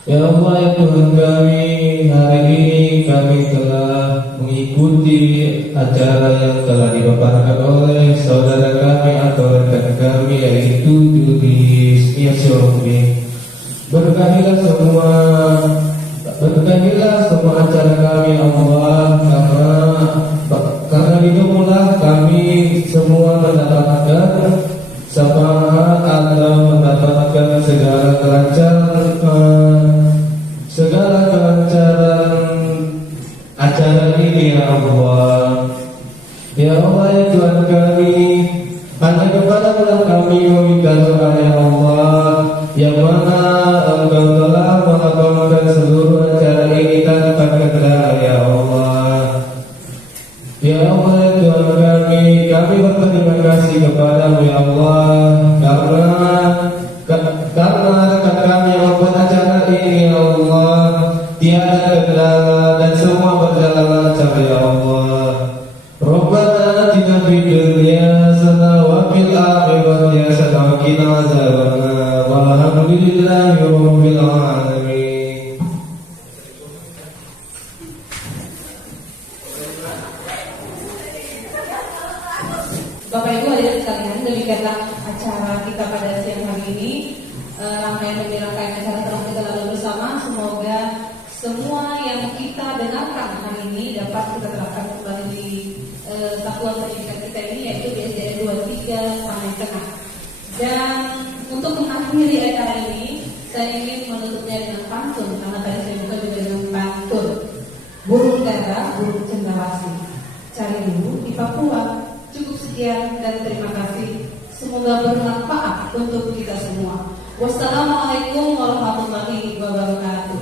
Ya Allah, ya Tuhan kami, hari ini kami telah mengikuti acara yang telah dipaparkan oleh saudara kami atau rekan kami, yaitu Julius Niarsi Hombing. Berkahilah semua acara kami, Allah, karena itulah kami semua mendapatkan syafaat atau mendapatkan segala kelancaran acara ini, ya Allah. Ya Allah, ya Tuhan kami, hanya kepada-Mu kami meminta doa, ya Allah, yang mana Engkau telah melakukan seluruh acara ini tanpa kendala, ya Allah. Ya Allah, ya Tuhan kami berterima kasih kepada-Mu, ya Allah, karena rekan kami yang membuat acara ini, ya Allah, tiada kendala dan semua berjalan lancar, ya Allah. Rabbana atina fid dunya hasanah wa fil akhirati hasanah wa qina adzabannar. Walhamdulillahi rabbil alamin. Bapak Ibu hadirin sekalian, demikianlah acara kita pada siang hari ini. Rangkaian demi rangkaian acara telah kita lalui bersama. Semoga semua yang kita dengarkan hari ini dapat kita terapkan kembali di satuan pendidikan kita ini, yaitu di SDN 23 Panai. Dan untuk mengakhiri acara ini, saya ingin menutupnya dengan pantun, karena tadi saya buka juga dengan pantun. Burung dara, burung cendrawasih, cari dulu di Papua. Cukup sekian dan terima kasih. Semoga bermanfaat untuk kita semua. Wassalamualaikum warahmatullahi wabarakatuh.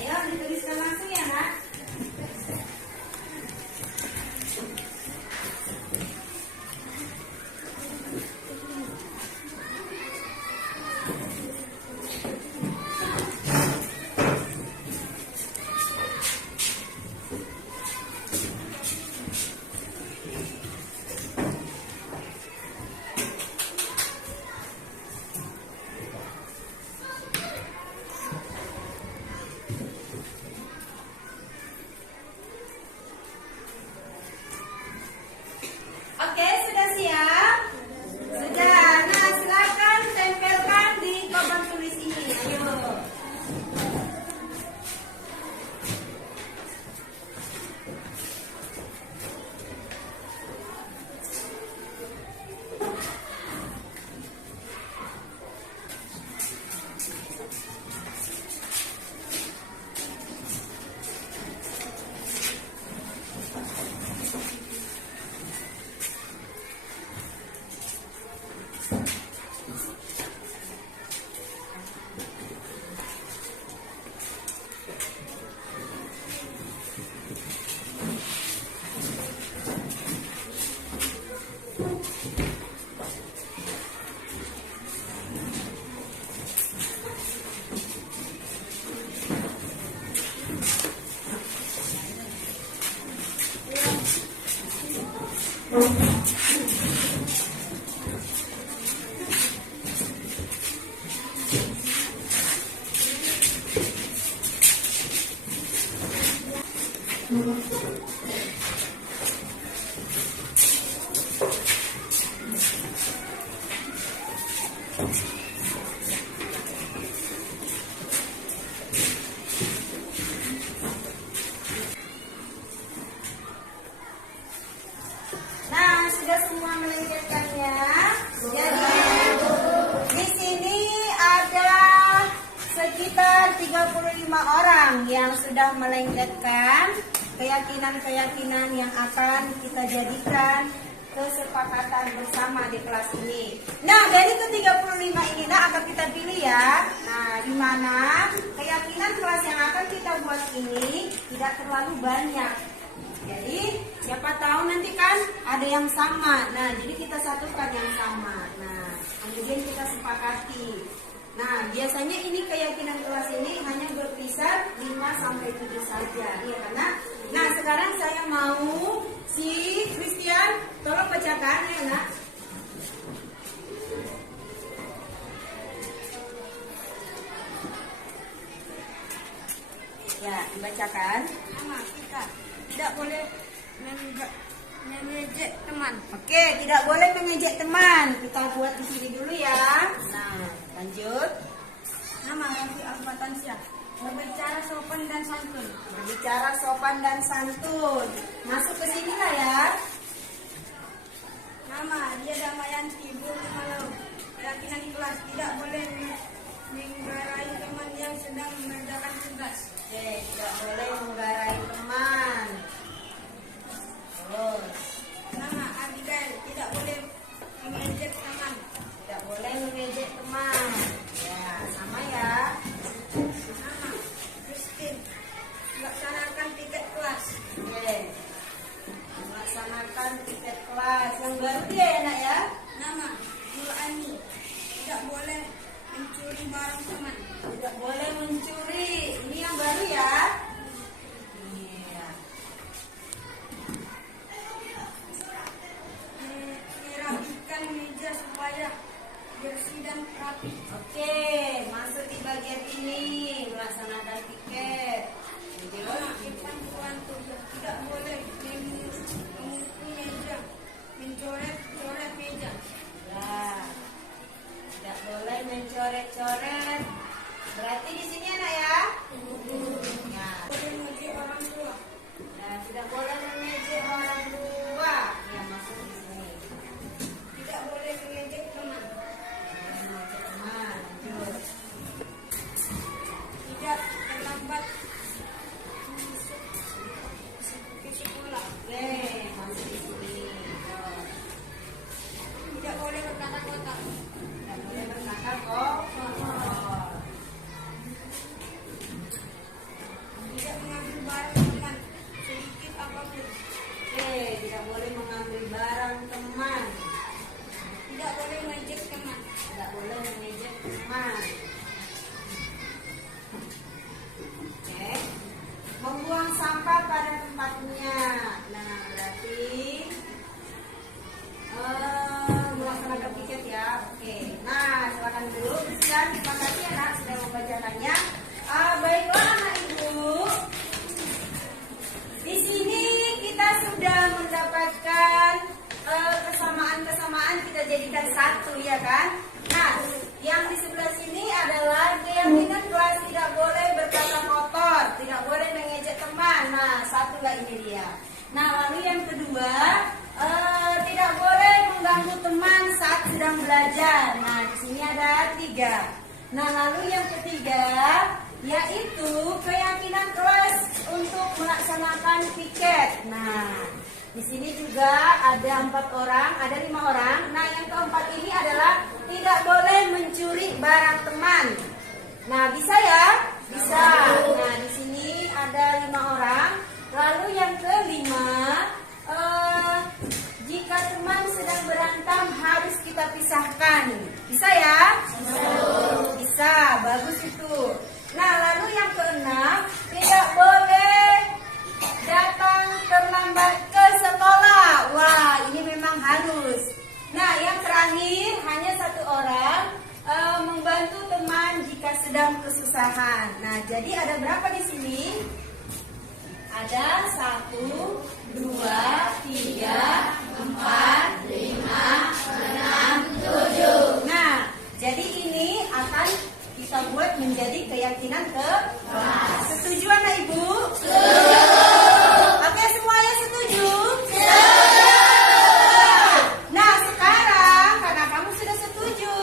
Ayo dituliskan. Nah, sudah semua melengkapkannya. Jadi di sini ada sekitar 35 orang yang sudah melengkapkan keyakinan-keyakinan yang akan kita jadikan kesepakatan bersama di kelas ini. Nah, dari ke-35 ini akan kita pilih ya. Nah, di mana keyakinan kelas yang akan kita buat ini tidak terlalu banyak. Jadi siapa tahu nanti kan ada yang sama. Nah, jadi kita satukan yang sama. Nah, kemudian kita sepakati. Nah, biasanya ini keyakinan kelas ini hanya berkisar 5-7 saja. Iya karena. Nah, sekarang saya mau si Christian tolong bacakan ya, Nak. Ya, dibacakan. Nama kita tidak boleh mengejek teman. Oke, tidak boleh mengejek teman. Kita buat di sini dulu ya. Nah, lanjut. Nama Raffi Al-Fatansyah. Berbicara sopan dan santun. Berbicara sopan dan santun. Masuk ke sini lah ya. Nama dia Damayanti Malam. Keyakinan kelas tidak boleh menggarai teman yang sedang mengerjakan tugas. Oke, tidak boleh menggarai teman. Terus. Nama Abigail tidak boleh mengejek teman. Tidak boleh mengejek teman. Ya, sama ya. Nama Christine melaksanakan piket kelas. Oke. Melaksanakan piket kelas. Yang baru dia ya, Nak ya. Nama Nurani tidak boleh mencuri barang teman. Tidak boleh mencuri. Ini yang baru ya. Iya. Merapikan meja supaya bersih dan rapi. Oke, masuk di bagian ini. Melaksanakan piket. Tidak boleh memukul meja, mencoret-coret meja. Ya. Tidak boleh mencoret-coret. Berarti di sini anak ya. Ya. Boleh mengejek orang tua. Ya, tidak boleh mengejek orang tua. Ya, masuk di sini. Tidak boleh mengejek teman. Mengejek teman. Lanjut. Tidak terlambat ke sekolah. Oke, masuk di sini. Tidak boleh berkata kotor. Tidak boleh berkata kotor. Tidak mengambil barang teman sedikit apapun. Oke, tidak boleh mengambil barang teman. Tidak boleh mengejek teman. Tidak boleh mengejek teman. Oke. Membuang sampah pada tempatnya. Nah, berarti melaksanakan piket ya. Oke. Nah, silakan dulu. Dan terima kasih ya, Nak, sudah membacakannya. Baiklah anak ibu. Di sini kita sudah mendapatkan kesamaan-kesamaan kita jadikan satu ya kan. Nah, yang di sebelah sini adalah keyakinan kelas tidak boleh berkata kotor, tidak boleh mengejek teman. Nah, satu nggak ini dia. Nah, lalu yang kedua tidak boleh mengganggu teman saat sedang belajar. Nah, di sini ada 3. Nah, lalu yang ketiga yaitu keyakinan kelas untuk melaksanakan piket. Nah, di sini juga ada 4 orang, ada 5 orang. Nah, yang keempat ini adalah tidak boleh mencuri barang teman. Nah, bisa ya? Bisa. Nah, di sini ada 5 orang. Lalu yang kelima, jika teman sedang berantem harus kita pisahkan. Bisa ya? Bisa. Bagus itu. Nah, lalu yang keenam, tidak boleh datang terlambat ke sekolah. Wah, ini jadi ada berapa di sini? Ada 1, 2, 3, 4, 5, 6, 7. Nah, jadi ini akan kita buat menjadi keyakinan keras. Setuju anak ibu? Setuju. Oke, semuanya setuju? Setuju. Nah, sekarang karena kamu sudah setuju,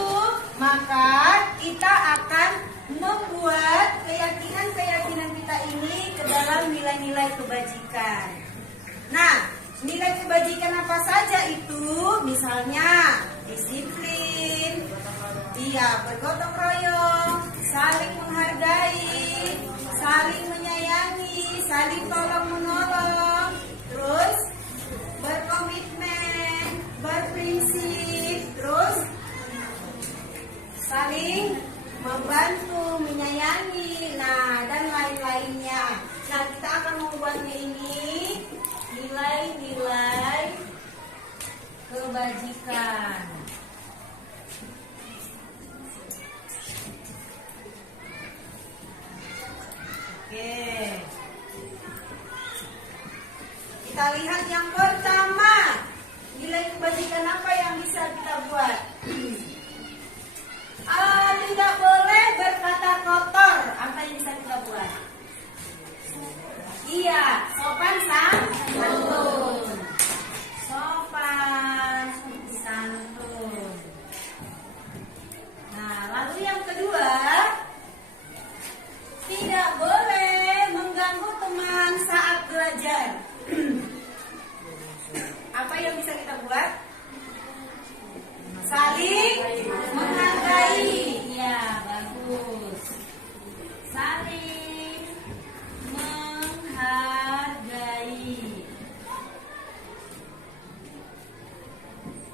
maka kita akan membuat keyakinan-keyakinan kita ini ke dalam nilai-nilai kebajikan. Nah, nilai kebajikan apa saja itu? Misalnya disiplin, bergotong royong, saling menghargai, saling menyayangi, saling tolong menolong, terus berkomitmen, berprinsip, terus saling membantu, menyayangi, nah dan lain-lainnya. Nah, kita akan membuatnya ini nilai-nilai kebajikan. Oke. Kita lihat yang pertama. Nilai kebajikan apa yang bisa kita buat? Tidak boleh berkata kotor. Apa yang bisa kita buat? Iya, sopan santun. Sopan santun. Nah, lalu yang kedua, tidak boleh mengganggu teman saat belajar. Apa yang bisa kita buat? Saling menghargai. Ya, bagus. Saling menghargai.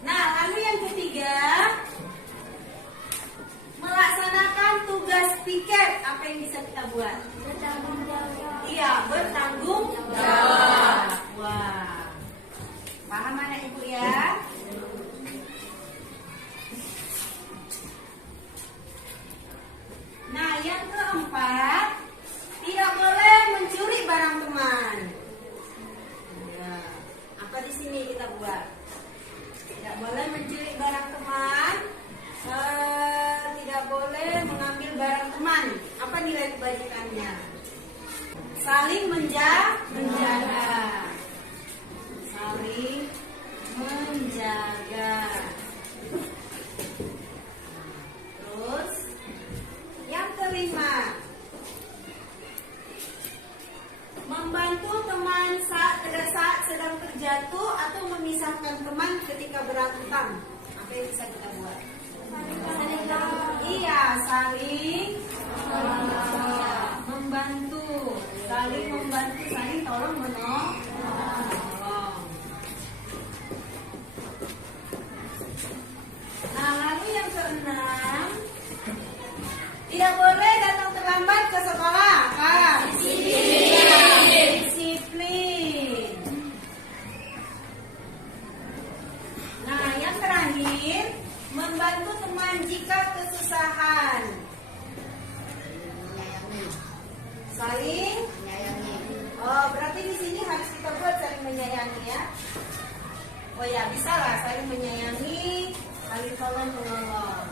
Nah, lalu yang ketiga, melaksanakan tugas piket. Apa yang bisa kita buat? Bertanggung jawab. Iya, bertanggung jawab. Wah, paham anak ibu ya? Nah, yang keempat, tidak boleh mencuri barang teman. Ya, apa di sini kita buat? Tidak boleh mencuri barang teman. Tidak boleh mengambil barang teman. Apa nilai kebajikannya? Saling menjaga. Saling menjaga. Terus yang kelima, membantu teman saat sedang terjatuh atau memisahkan teman ketika berutang. Apa yang bisa kita buat? Iya, saling membantu, saling tolong menolong. Nah, lalu yang keenam, tidak boleh datang terlambat ke sekolah. Apa? Disiplin. Nah, yang terakhir, membantu teman jika kesusahan. Saling menyayangi. Oh, berarti di sini harus kita buat saling menyayangi ya. Oh ya, bisa lah saling menyayangi, saling tolong menolong.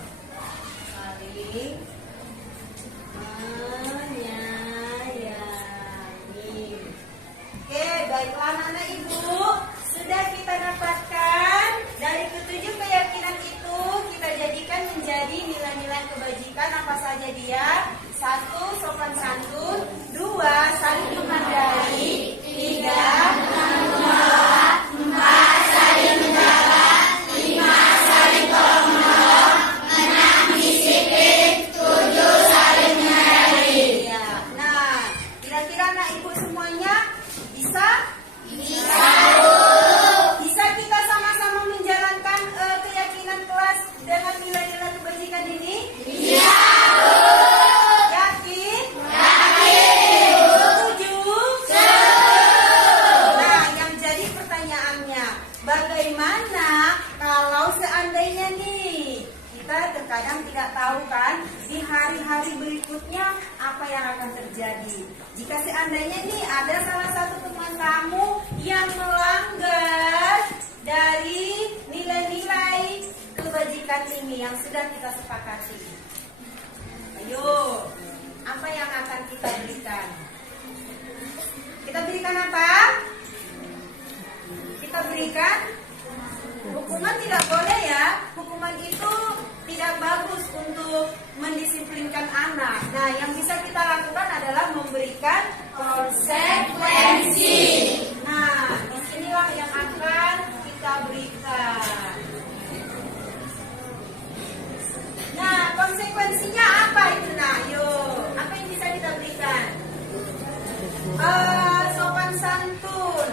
Saling menyayangi. Oke, baiklah anak ibu, sudah kita dapatkan dari ketujuh keyakinan itu, kita jadikan menjadi nilai-nilai kebajikan. Apa saja dia? 1. Sopan santun. 2. Saling menghargai. 3. bertanggung jawab. 4. Saling menjaga. 5. Saling tolong menolong. 6. Disiplin. 7. Saling menyayangi. Ya. seandainya nih ada salah satu teman kamu yang melanggar dari nilai-nilai kebajikan ini yang sudah kita sepakati. Ayo, apa yang akan kita berikan? Kita berikan apa? Kita berikan hukuman. Tidak boleh ya. Hukuman itu tidak bagus untuk mendisiplinkan anak. Nah, yang bisa kita lakukan adalah memberikan konsekuensi. Nah, disinilah yang akan kita berikan. Nah, konsekuensinya apa itu? Nah, yuk, apa yang bisa kita berikan? Sopan santun.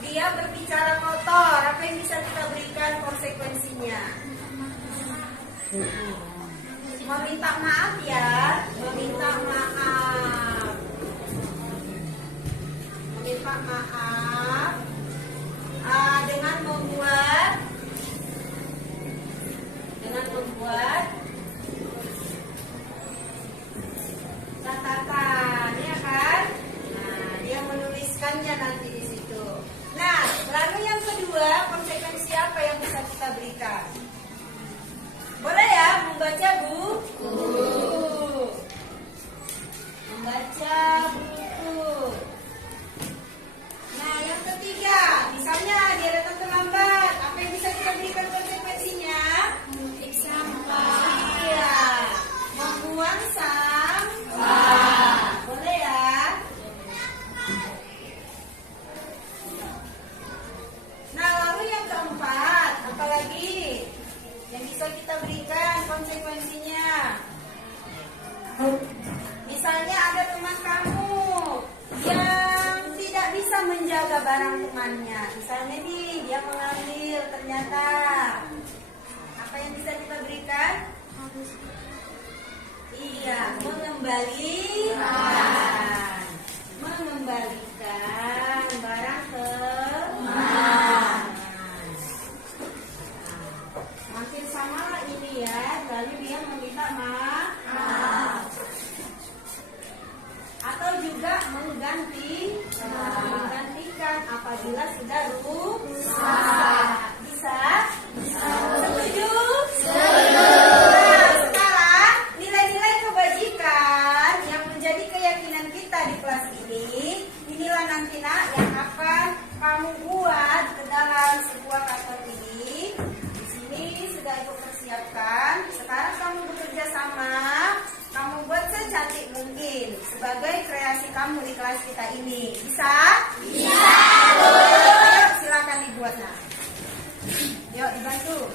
Dia berbicara kotor. Apa yang bisa kita berikan konsekuensinya? Meminta maaf ya. Meminta maaf. Meminta maaf. Dengan membuat catatan, ya kan? Nah, dia menuliskannya nanti di situ. Nah, lalu yang kedua, konsekuensi apa yang bisa kita berikan? Boleh ya membaca buku. Membaca buku. Nah, yang ketiga, misalnya dia datang terlambat, apa yang bisa kita berikan konsekuensinya? Sampah. Iya. Membuang sampah. Boleh ya? Nah, lalu yang keempat, apalagi yang bisa kita berikan konsekuensinya? Misalnya ada teman kamu yang tidak bisa menjaga barang temannya. Misalnya nih, dia mengambil ternyata. Apa yang bisa kita berikan? Iya, mengembalikan barang teman. Makin sama lah ini ya, lalu dia meminta maaf. Atau juga menggantikan apabila sudah rusak. Bisa? Setuju? Nah, sekarang nilai-nilai kebajikan yang menjadi keyakinan kita di kelas ini, inilah nanti yang akan kamu buat ke dalam sebuah karton ini. Di sini sudah ibu persiapkan. Sekarang kamu bekerja sama, kamu buat secantik mungkin sebagai kreasi kamu di kelas kita ini. Bisa? Bisa. Silakan dibuat nah. Yuk dibantu.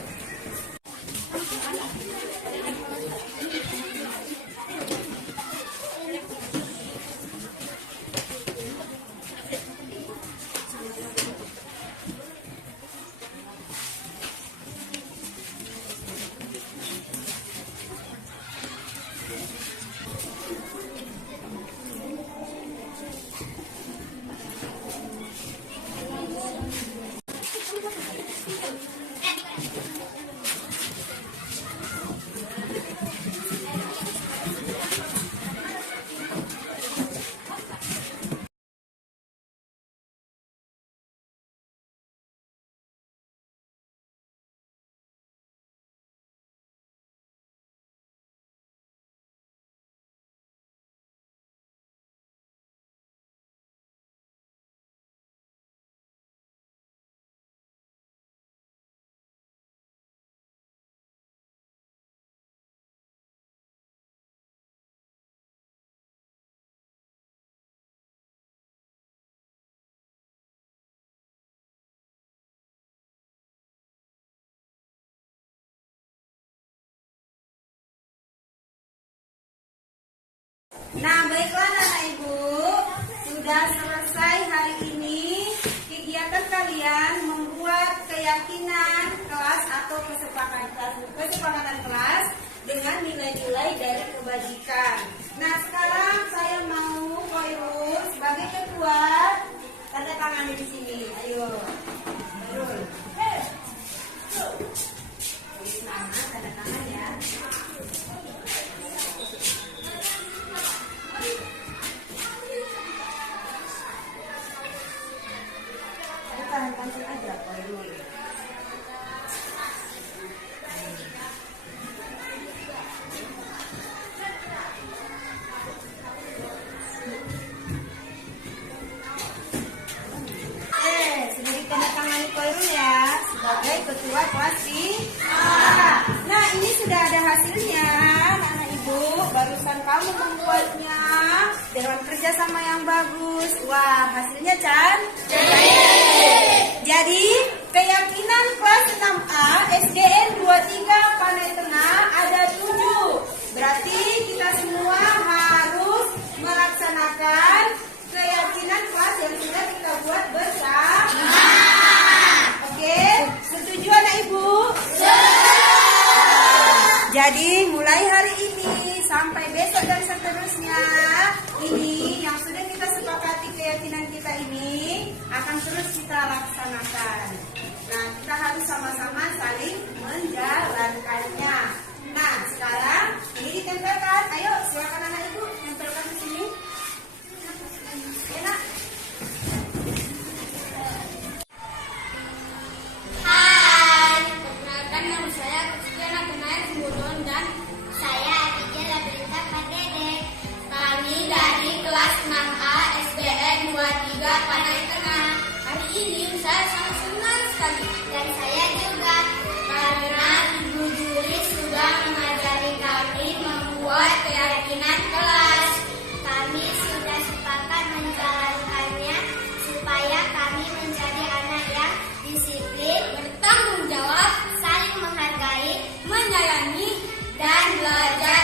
Nah, baiklah anak ibu, sudah selesai hari ini kegiatan kalian membuat keyakinan kelas atau kesepakatan kelas dengan nilai-nilai dari kebajikan. Nah, sekarang saya mau Koirul sebagai ketua tanda tangan di sini. Ayo, Koirul. Tulis nama, tanda tangan ya. Sudah ditandatangani Khairul ya sebagai ketua kelas di Nah, ini sudah ada hasilnya, anak ibu. Barusan kamu membuatnya dengan kerjasama yang bagus. Wah, hasilnya Chan. Jadi, keyakinan kelas 6A SDN 23 Panai Tengah ada 7. Berarti kita semua harus melaksanakan keyakinan kelas yang sudah kita buat bersama. Oke, setuju anak ibu? Jadi mulai hari ini sampai besok dan seterusnya, ini yang sudah kita sepakati keyakinan kita ini akan terus kita laksanakan. Nah, kita harus sama-sama saling menjalankannya. Nah, sekarang ini ditempelkan. Ayo, silakan anak ibu tempelkan di sini. Enak. Hai, perkenalkan nama saya Kristiana Benair Sembudon dan saya Atikia Labrita Padede. Kami dari kelas 6A SDN 23 Panai Tengah. Hari ini saya sangat senang sekali dan saya juga karena Ibu Juli sudah mengajari kami membuat keyakinan kelas. Kami sudah sepakat menjalankannya supaya kami menjadi anak yang disiplin, bertanggung jawab, saling menghargai, menyayangi, dan belajar